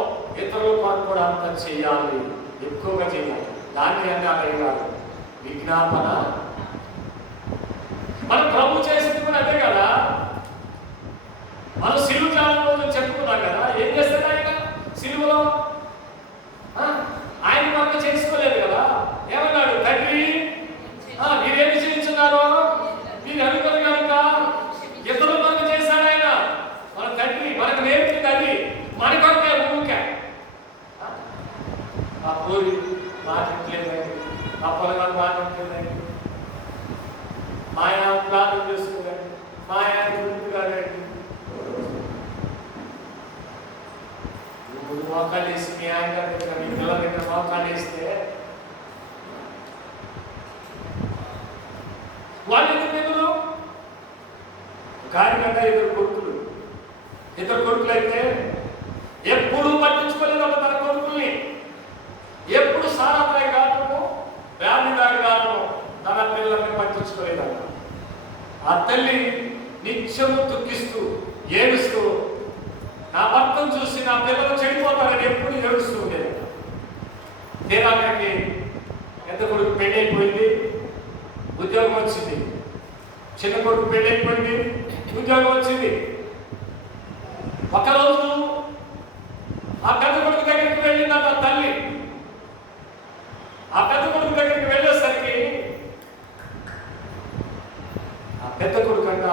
ఇతరుల కొరకు కూడా అంత చేయాలి, ఎక్కువగా చేయాలి. దాన్ని అన్నారు విజ్ఞాపన. మన ప్రభు చేసింది కూడా అదే కదా. మనం సిలువ జ్ఞానం రోజు చెప్పుకున్నాం కదా. ఏం చేస్తాడు ఆయన సిలువలో? ఆయన కొరకు చేసుకోలేదు కదా. ఏమన్నాడు? తండ్రి మీరేమి చేయించున్నారో మీరు అడుగుతారు కనుక ఇతరుల కొరకు చేశాడు ఆయన. మన తండ్రి మనకు నేర్పింది అది, మన కొరకే ఊరికే. ఆ పూరి మాట్లాడలేదండి, ఆ పొలగాలు మాట్లాడలేదండి, మాయా ప్రార్థన చేసుకోదండి, మాయా గుర్తురాడండి. నువ్వు మోకాలు వేసి మీ ఆయన దగ్గర మీ పిల్లల దగ్గర మోకాలు వేస్తే వాళ్ళు ఎందుకు ఎదురు? గారికంట ఇద్దరు కొడుకులు అయితే ఎప్పుడు పట్టించుకోలేదు తన కొడుకుల్ని. ఎప్పుడు సారాత్రాయి కావటము, వ్యాధిదారి కావటము, తన పిల్లల్ని పట్టించుకోలేదంట. ఆ తల్లి నిత్యము దుఃఖిస్తూ ఏడుస్తూ, నా భర్తను చూసి నా పిల్లలు చెడిపోతారని ఎప్పుడు ఏడుస్తూ ఉండేది. తీరానికి పెద్ద కొడుకు పెళ్ళి అయిపోయింది, ఉద్యోగం వచ్చింది. చిన్న కొడుకు పెళ్ళి అయిపోయింది, ఉద్యోగం వచ్చింది. ఒకరోజు ఆ పెద్ద కొడుకు దగ్గరికి వెళ్ళిందంట తల్లి. ఆ పెద్ద కొడుకు దగ్గరికి వెళ్ళేసరికి ఆ పెద్ద కొడుకు అంట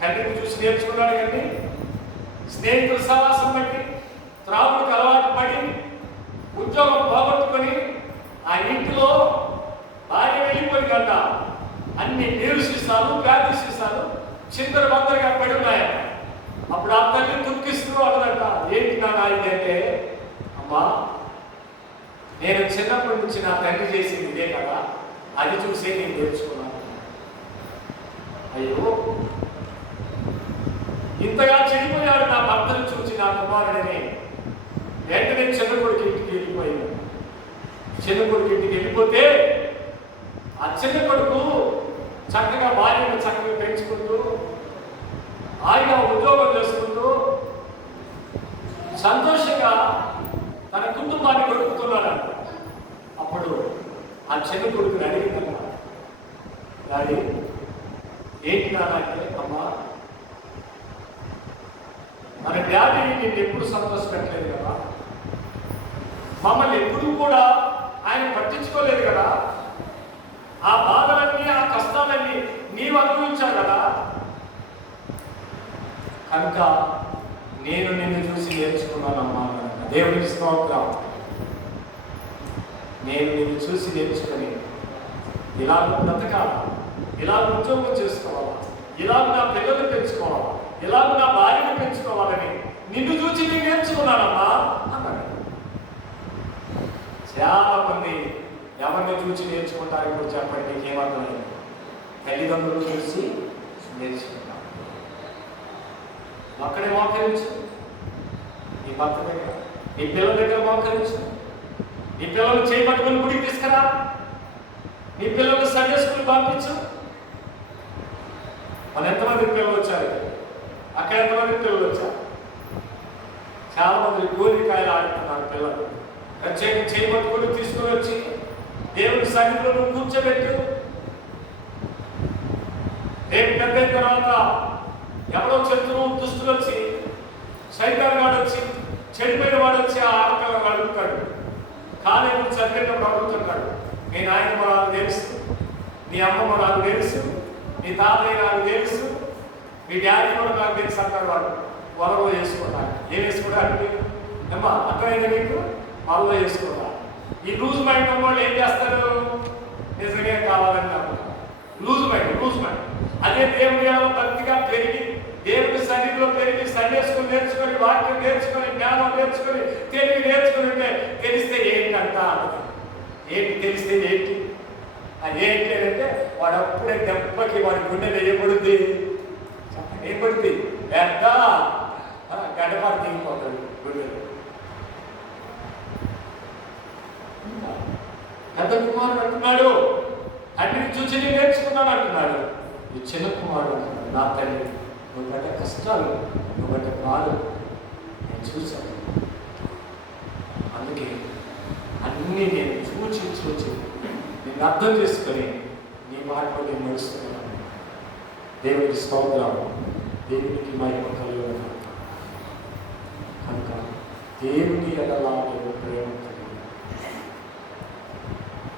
తండ్రిని చూసి నేర్చుకున్నాడు కానీ స్నేహితుల సహవాసం బట్టి త్రాగుడికి అలవాటు పడి ఉద్యోగం పోగొట్టుకొని ఆ ఇంటిలో భార్య వెళ్ళిపోయిందంట. అన్ని నీరు సీసాలు, వ్యాధి సీసాలు చిందర బందరగా పడి ఉన్నాయట. అప్పుడు ఆ తల్లి దుఃఖిస్తూ అన్నదంట, ఏంటి నా నాయన అంటే, అమ్మా నేను చిన్నప్పటి నుంచి నా తండ్రి చేసింది ఇదే కదా, అది చూసే నేను నేర్చుకున్నాను. అయ్యో ఇంతగా చెడిపోయాడు నా భర్తను చూసి నా కుమారుడిని. వెంటనే చిన్న కొడుకు ఇంటికి వెళ్ళిపోయింది. చిన్న కొడుకు ఇంటికి వెళ్ళిపోతే ఆ చిన్న కొడుకు చక్కగా భార్యను చక్కగా పెంచుకుంటూ ఆయన ఉద్యోగం చేసుకుంటూ సంతోషంగా తన కుటుంబాన్ని గడుపుతున్నాడంట. అప్పుడు ఆ చిన్న కొడుకుని అడిగిందమ్మా, డాడీ ఏంటి నానంటే, అమ్మా మన డాడీ నిన్ను ఎప్పుడు సంతోషపెట్టలేదు కదా, మమ్మల్ని ఎప్పుడు కూడా ఆయన పట్టించుకోలేదు కదా, ఆ బాధలన్నీ ఆ కష్టాలన్నీ నీవు అనుభవించావు కదా, కనుక నేను నిన్ను చూసి నేర్చుకున్నానమ్మా. దేవుడికి స్తోత్రం. నేను నిన్ను చూసి నేర్చుకొని ఇలాగ బ్రతకాలా, ఇలాగ ఉద్యోగం చేసుకోవాలా, ఇలాగ నా పిల్లలు పెంచుకోవాలా, ఇలాగ నా భార్యను పెంచుకోవాలని నిన్ను చూసి నేను నేర్చుకున్నానమ్మా అన్నాడు. చాలా మంది ఎవరిని చూసి నేర్చుకుంటారు? ఇప్పుడు చెప్పండి, మీకు ఏమర్థమైంది? తల్లిదండ్రులు చూసి నేర్చుకుంటారు. అక్కడే మోకరించు, నీ భర్త దగ్గర, నీ పిల్లల దగ్గర మోకరించు. నీ పిల్లలు చేయబట్టుకుని గుడికి తీసుకురా, నీ పిల్లలు సండే స్కూల్ పంపించు. మన ఎంతమంది పిల్లలు వచ్చారు? అక్కడ ఎంతమంది పిల్లలు వచ్చారు? చాలా మంది గోరికాయలు ఆడుతున్నారు పిల్లలు. ప్రత్యేక చేయబట్టుకుని తీసుకుని వచ్చి దేవుని సన్నిధిలో కూర్చోబెట్టు. రేపు పెద్ద తర్వాత ఎవరో శత్రువు దుస్తులు వచ్చి, సైతాన్ వాడు వచ్చి, చెడిపోయిన వాడు వచ్చి ఆ ఆటలను అడుగుతాడు. కాలేజీలు చదివేటప్పుడు అడుగుతున్నాడు, మీ నాయన నాకు తెలుసు, నీ అమ్మమ్మ నాకు తెలుసు, నీ తాతయ్య నాకు తెలుసు, మీ డాడీ కూడా నాకు తెలుసు అంటాడు. వాడు వలలో వేసుకుంటాడు. ఏం వేసుకుంటాడు? అమ్మా అర్థమైంది నీకు? వలలో వేసుకుంటాడు. ఈ లూజ్ మైండ్ వాళ్ళు ఏం చేస్తారు? నిజంగా కావాలని అనుకుంటారు. Lose mind. అదే దేవుని భక్తిగా పెరిగి, దేవుని సన్నిధిలో పెరిగి, సండే స్కూల్ నేర్చుకొని, వాక్యం నేర్చుకొని, జ్ఞానం నేర్చుకొని, తెలివి నేర్చుకుని ఉంటే తెలిస్తే ఏంటంట ఏంటి తెలిస్తే ఏంటి అది ఏంటి అంటే వాడు అప్పుడే దెబ్బకి వాడి గుండెలు ఏపడుద్ది, ఏపడుద్ది పెద్ద గడ్డపాటు దిగిపోతాడు గుండెలు. పెద్ద కుమారుడు అంటున్నాడు, అన్నిని చూసి నేను నేర్చుకున్నాను అంటున్నాడు. ఈ చిన్న కుమారుడు అంటున్నాడు, నా తల్లి నువ్వు పడ్డ కష్టాలు, నువ్వు పడ్డ బాధలు నేను చూశాను. అందుకే అన్నీ నేను చూచి నేను అర్థం చేసుకొని నీ మాటలో నేను నడుస్తున్నాను. దేవునికి స్తోత్రం, దేవునికి మహిమ కలుగును. కనుక దేవుని ఎడల నేను ప్రేమ కలిగి,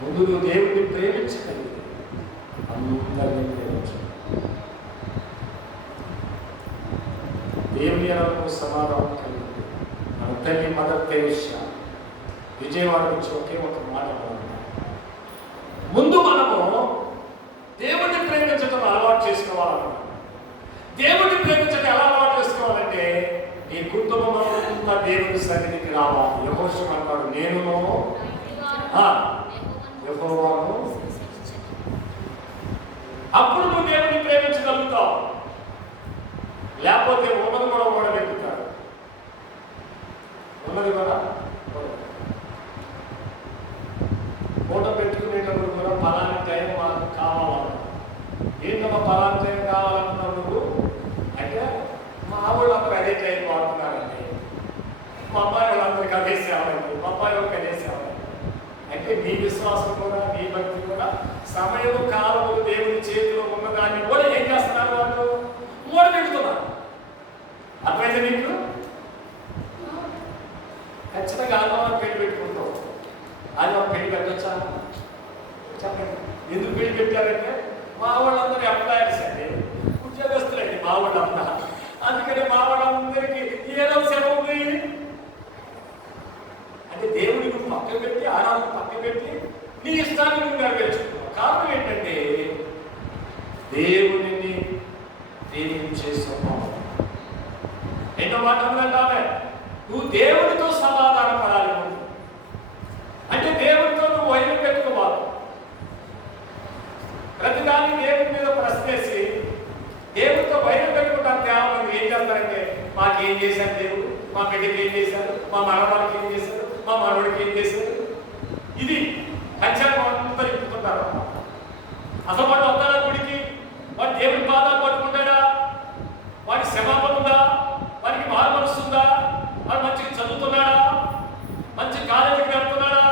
ముందు నువ్వు దేవుడిని ప్రేమించగలిగితే అందరినీ ప్రేమించు. దేవుని ఎడలకు సమాధానం కలిగింది. మన తల్లి మదర్ తెరెసా విజయవాడ నుంచి ఒకే ఒక మాట ముందు మనము దేవుడిని ప్రేమించడం అలవాటు చేసుకోవాలన్నమాట. దేవుడిని ప్రేమించడం ఎలా అలవాటు చేసుకోవాలంటే నీ కుటుంబం అంతా దేవుని సన్నిధికి రావాలి. యెహోషువ అన్నాడు, నేను యెహోవాను. అప్పుడు నువ్వు దేవుడిని ప్రేమించగలుగుతావు. లేకపోతే ఉన్నది కూడా ఓడబెట్టుతాడు. ఉన్నది కూడా ఫోటో పెట్టుకునేటప్పుడు కూడా పలాని టైం మాకు కావాలన్నా, ఏంటమ్మా పలాని టైం కావాలన్నావు నువ్వు అంటే మా వాళ్ళందరూ అదే టైం వాడుతున్నారండి, మా అమ్మాయి వాళ్ళందరికీ అదే సేవండి, మా అబ్బాయి వాళ్ళకి అదే సేవండి. అంటే నీ విశ్వాసం కూడా, నీ భక్తి కూడా సమయం కాలము దేవుని చేతిలో ఉన్నదాన్ని కూడా ఏం చేస్తున్నారు, వాళ్ళు మూడ పెడుతున్నారు. అర్థమైతే నీకు ఖచ్చితంగా ఆదివారం పెళ్లి పెట్టుకుంటావు. ఆదివారం పెళ్లి పెట్టచ్చా చెప్పండి. ఎందుకు పెళ్లి పెట్టారంటే మా వాళ్ళందరూ ఎంప్లాయర్స్ అండి, ఉద్యోగస్తులండి మా వాళ్ళంతా. అందుకని మా వాళ్ళందరికీ ఏదో సేవ ఉంది అంటే దేవుడిని నువ్వు పక్కన పెట్టి, ఆరాధన పక్కన పెట్టి నీ ఇష్టాన్ని నువ్వు నెరవేర్చుకున్నావు. కారణం ఏంటంటే దేవుడిని ప్రేమించే స్వభావం. ఎన్నో మాట ఉందంటే నువ్వు దేవుడితో సమాధాన పడాలి. అంటే దేవుడితో నువ్వు వైరం పెట్టుకోవాలి. ప్రతిదాన్ని దేవుడి మీద ప్రశ్నేసి దేవుడితో వైరం పెట్టుకోవడానికి కేవలం ఏం చేస్తారంటే మాకేం చేశారు దేవుడు, మా బిడ్డకి ఏం చేశారు, మా మనవాడికి ఏం చేశారు, మా మనవాడికి ఏం చేశారు, ఇది పంచాంగం అంతా చెప్పుకుంటారు. అసలు వాడు వస్తాడా గుడికి, వాడు దేవుడి పాదాలు పట్టుకుంటాడా, వాడి క్షమాపణ ఉందా, వాడికి మారుమనస్తుందా, వాడు మంచిగా చదువుతున్నాడా, మంచి కాలేజీకి వెళ్తున్నాడా,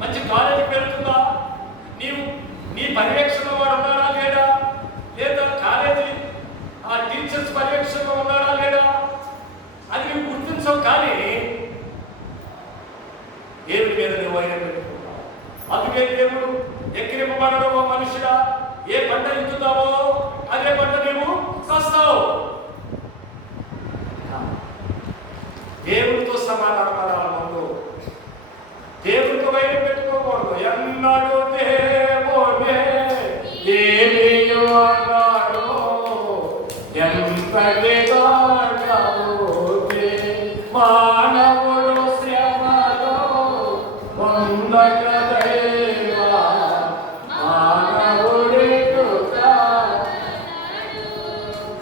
మంచి కాలేజీకి వెళ్తుందా, నీ పర్యవేక్షణలో వాడు ఉన్నాడా లేడా, లేదా కాలేజీ ఆ టీచర్స్ పర్యవేక్షణలో ఉన్నాడా లేడా అది నువ్వు గుర్తించవు. కానీ దేవుడి మీద నువ్వు వైరం పెట్టుకుంటావు. అందుకే దేవుడు ఎక్కిరింపబడడం ఓ మనుషుడా, ఏ పంట ఎత్తుతావో అదే పంట నువ్వు వస్తావు. దేవుడితో సమాధానపడాలి. ముందు దేవుడితో వైరం పెట్టుకోకూడదు. ఎన్నాడు దేవుడే ఏమియో అన్నాడు, ఎంతటిగా మానవుడు శ్రమలో పొందక దైవా మానవుడి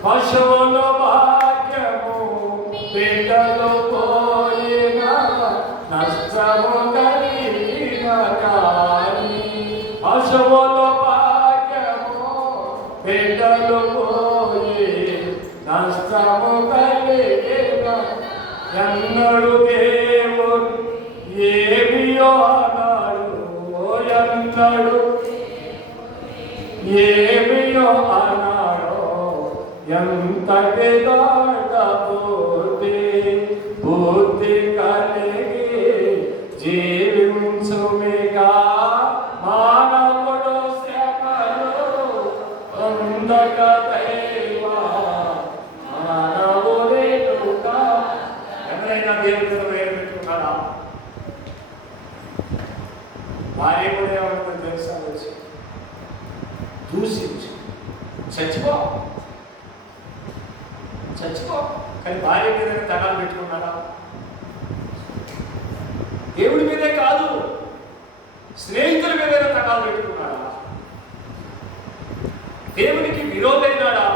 పశువుల భాగ్యము బిడ్డలు పోయిన నష్టము కలిగిన కానీ పశువుల భాగ్యము బిడ్డలు పోయి నష్టము కలిగిన ఎన్నడు దేవుడు ఏమియో అన్నాడు, ఎన్నడు ఏమియో అన్నాడో ఎంతటి దాటబోతే బుద్ధి కలిగి జీవించుమిగా మానవుడు శ్రమలు పొందక దైవా మానవుడే ఎవరైనా దేవుడితో వేరు పెట్టుకున్నారా? భార్య కూడా ఏమన్నా తెలుసా వచ్చి దూషించు, చచ్చిపో. కానీ భార్య మీద తగాలు పెట్టుకున్నాడా? దేవుడి మీదే కాదు, స్నేహితుల మీద తగాలు పెట్టుకున్నాడా? దేవునికి విరోధైనాడా?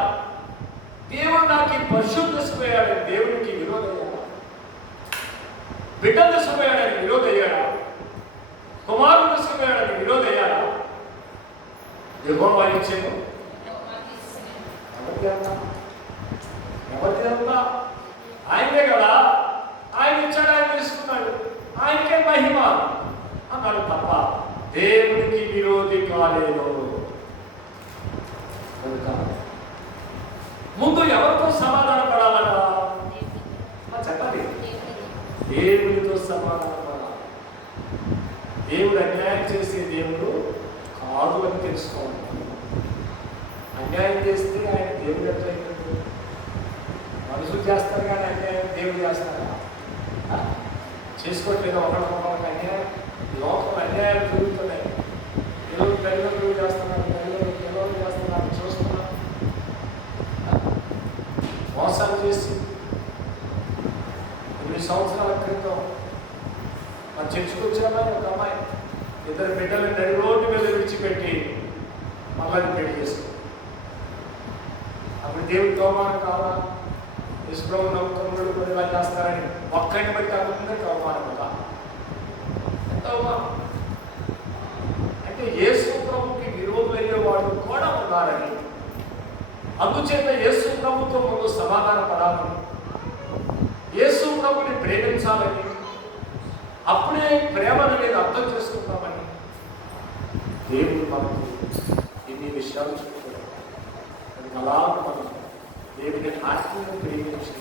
దేవుడు నాకు పరిశుద్ధ దశపోయాడని దేవునికి విరోధయ్యాడా? బిడ్డ దశపోయాడని విరోధయ్యాడా? కుమారుడు దశపోయాడని విరోధయ్యాడా? యెహోవా ఇచ్చేమో ఎవరిదేమన్నా ఆయనే కదా, ఆయన ఇచ్చాడు, ఆయన తీసుకున్నాడు, ఆయనకే మహిమ అన్నాడు తప్ప దేవునికి విరోధి కాలేదు. ముందు ఎవరితో సమాధాన పడాలన్నా చెప్పండి, దేవునితో సమాధాన పడాలి. దేవుడు అన్యాయం చేసే దేవుడు కాదు అని తెలుసుకోవాలి. అన్యాయం చేస్తే ఆయన దేవుడు ఎట్లా అయినట్టు? మనుషులు చేస్తారు కానీ అన్యాయం దేవుడు చేస్తారా? చేసుకోవట్లేదు ఒకరికి అన్యాయం. లోకం అన్యాయాలు జరుగుతున్నాయి. పిల్లలు తల్లిదండ్రులు చేస్తున్నారు, పిల్లలు చేస్తున్నారు, చూస్తున్నారు. మోసాలు చేసి 9 సంవత్సరాల క్రితం మా చర్చకు వచ్చామా ఒక అమ్మాయి 2 బిడ్డలు నడి రోడ్డు మీద విడిచిపెట్టి మమ్మల్ని పెళ్లి చేసుకుంది. అప్పుడు దేవుడికి అవమానం కావాలా? యేసుప్రభు నమ్మకములు కూడా ఇలా చేస్తారని ఒక్కడిని బట్టి అందరికీ అవమానం కదా. ఎంత అవమానం అంటే యేసు ప్రభుకి విరోధులయ్యేవాడు కూడా ఉన్నారని, అందుచేత యేసు ప్రభుతో ముందు సమాధాన పడాలని, యేసు ప్రభుని ప్రేమించాలని, అప్పుడే ప్రేమను నేను అర్థం చేసుకుంటామని దేవుడు మనకు ఎన్ని విషయాలు చెప్తాడు. అలా మనం దేవుని ఆత్మను ప్రేమించి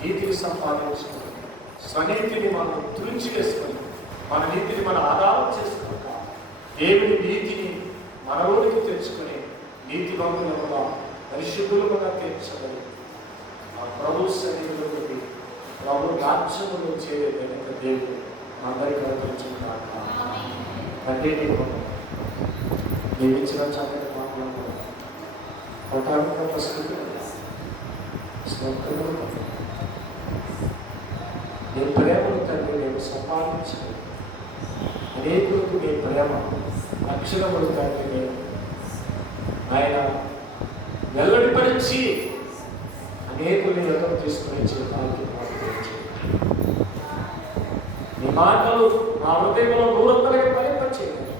నీతిని సంపాదించుకొని స్వనీతిని మనం తులించి వేసుకొని మన నీతిని మనం ఆధారం చేసుకుంటా దేవుని నీతిని మనలోనికి తెచ్చుకొని నీతి బంధువులుగా పరిశుద్ధులుగా తీర్చబడి ఆ ప్రభు సన్నిధిలోకి ప్రభు రాజ్యములో చేయలేక దేవుడు అందరికీ కల్పించుకున్నాక అంటే నేను ఇచ్చిన చక్కటి మాట్లాడుతున్నాను. నేను ప్రేమను తండ్రి నేను సంపాదించాను. అనేకులకు నీ ప్రేమ అక్షరములు తండ్రి నేను ఆయన వెల్లడిపరిచి అనేకుల్ని ఎదురు తీసుకుని చేయడానికి నీ మాటలు నా హృదయంలో దూరంతలకి ఫలింపచేయాలి.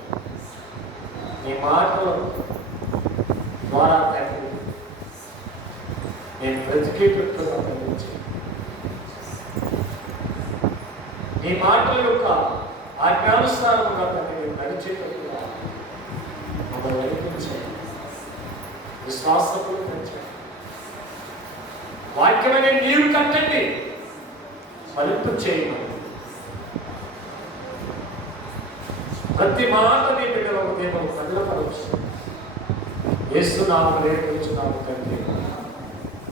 నీ మాటలు ద్వారా తండ్రి నేను బ్రతికేటట్టుగా ఫలించాను. నీ మాటల యొక్క ఆజ్ఞానుసారముగా తండ్రి నేను నడిచేటట్టుగా మమ్మల్ని నడిపించాను. విశ్వాసకులు పెంచాను. వాక్యమనే నీరు కట్టండి, ఫలింపు చేయమని ప్రతి మాట నీ బిడ్డల హృదయంలో ప్రజలపరచు. యేసు నామములో వేడుకొనుచున్నాము.